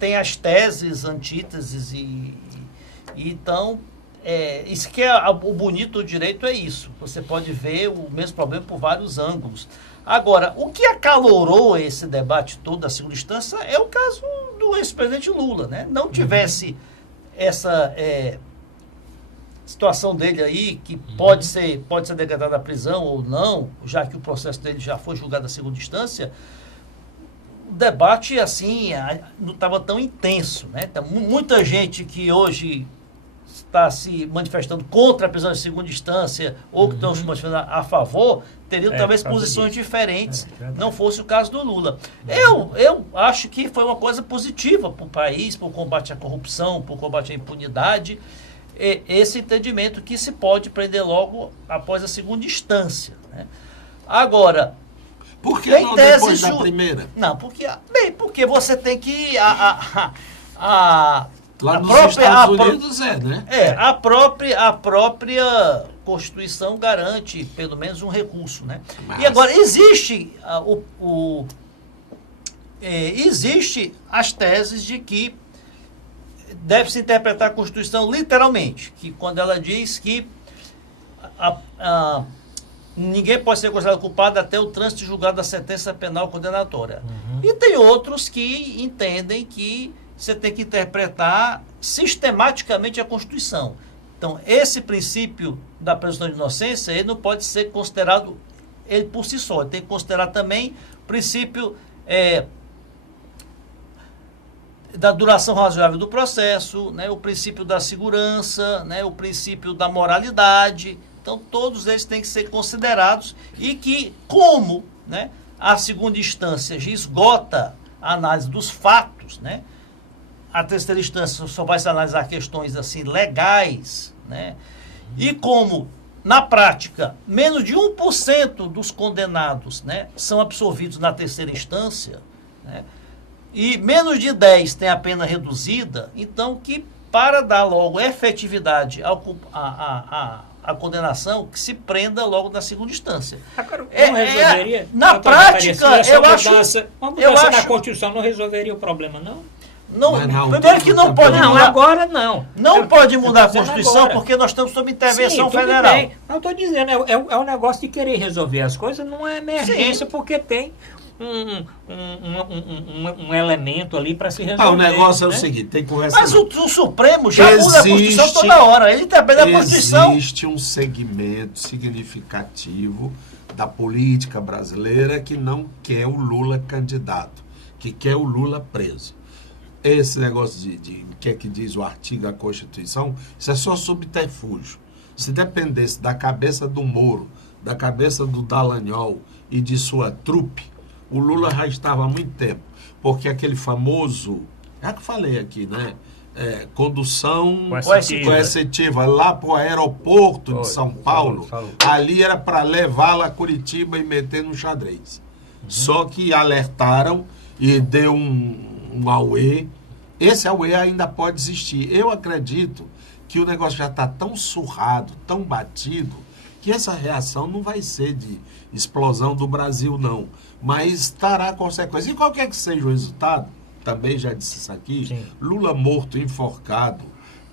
tem as teses, antíteses então, isso que é o bonito do direito é isso. Você pode ver o mesmo problema por vários ângulos. Agora, o que acalorou esse debate todo da segunda instância é o caso do ex-presidente Lula, né? Não tivesse essa situação dele aí, que pode ser decretada a prisão ou não, já que o processo dele já foi julgado na segunda instância, o debate, assim, não estava tão intenso, né? Então, muita gente que hoje está se manifestando contra a prisão em segunda instância ou que estão se manifestando a favor, teriam talvez posições diferentes, não fosse o caso do Lula. Eu acho que foi uma coisa positiva para o país, para o combate à corrupção, para o combate à impunidade, esse entendimento que se pode prender logo após a segunda instância, né? Agora, por que não depois da primeira? Não, porque você tem que lá nos Estados Unidos né? A própria Constituição garante pelo menos um recurso, né? E agora existe existe as teses de que deve-se interpretar a Constituição literalmente, que quando ela diz que ninguém pode ser considerado culpado até o trânsito julgado da sentença penal condenatória. E tem outros que entendem que você tem que interpretar sistematicamente a Constituição. Então, esse princípio da presunção de inocência, ele não pode ser considerado ele por si só. Ele tem que considerar também o princípio da duração razoável do processo, né, o princípio da segurança, né, o princípio da moralidade. Então, todos eles têm que ser considerados e que, como, né, a segunda instância esgota a análise dos fatos, né, a terceira instância só vai se analisar questões assim legais, né, e como, na prática, menos de 1% dos condenados, né, são absolvidos na terceira instância, né, e menos de 10 tem a pena reduzida, então que para dar logo efetividade à condenação, que se prenda logo na segunda instância. Agora, não resolveria? Na prática, eu acho... Uma mudança na Constituição não resolveria o problema, não? Primeiro que não pode mudar. Agora não. Não pode mudar a Constituição agora, porque nós estamos sob intervenção federal. Bem. Eu estou dizendo, é um negócio de querer resolver as coisas, não é emergência, porque tem um elemento ali para se resolver. O negócio é o seguinte, tem que conversar. Mas o Supremo já muda a Constituição toda hora. Ele interpreta a Constituição. Existe um segmento significativo da política brasileira que não quer o Lula candidato, que quer o Lula preso. Esse negócio de que é que diz o artigo da Constituição, isso é só subterfúgio. Se dependesse da cabeça do Moro, da cabeça do Dallagnol e de sua trupe, o Lula já estava há muito tempo. Porque aquele famoso, é que falei aqui, né? Condução coercitiva lá para o aeroporto de São Paulo, ali era para levá-la a Curitiba e meter no xadrez. Só que alertaram e deu um auê. Esse auê ainda pode existir. Eu acredito que o negócio já está tão surrado, tão batido, que essa reação não vai ser de explosão do Brasil, não. Mas terá consequência. E qualquer que seja o resultado, também já disse isso aqui, sim. Lula morto, enforcado,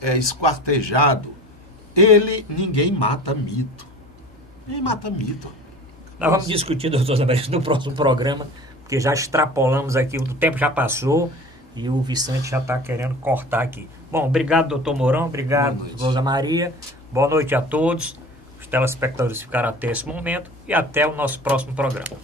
esquartejado, ninguém mata mito. Ninguém mata mito. Nós vamos discutir, doutor Zé Maria, no próximo programa, porque já extrapolamos aqui, o tempo já passou e o Vicente já está querendo cortar aqui. Bom, obrigado, doutor Mourão, obrigado, doutora Maria. Boa noite a todos. Os telespectadores ficaram até esse momento e até o nosso próximo programa.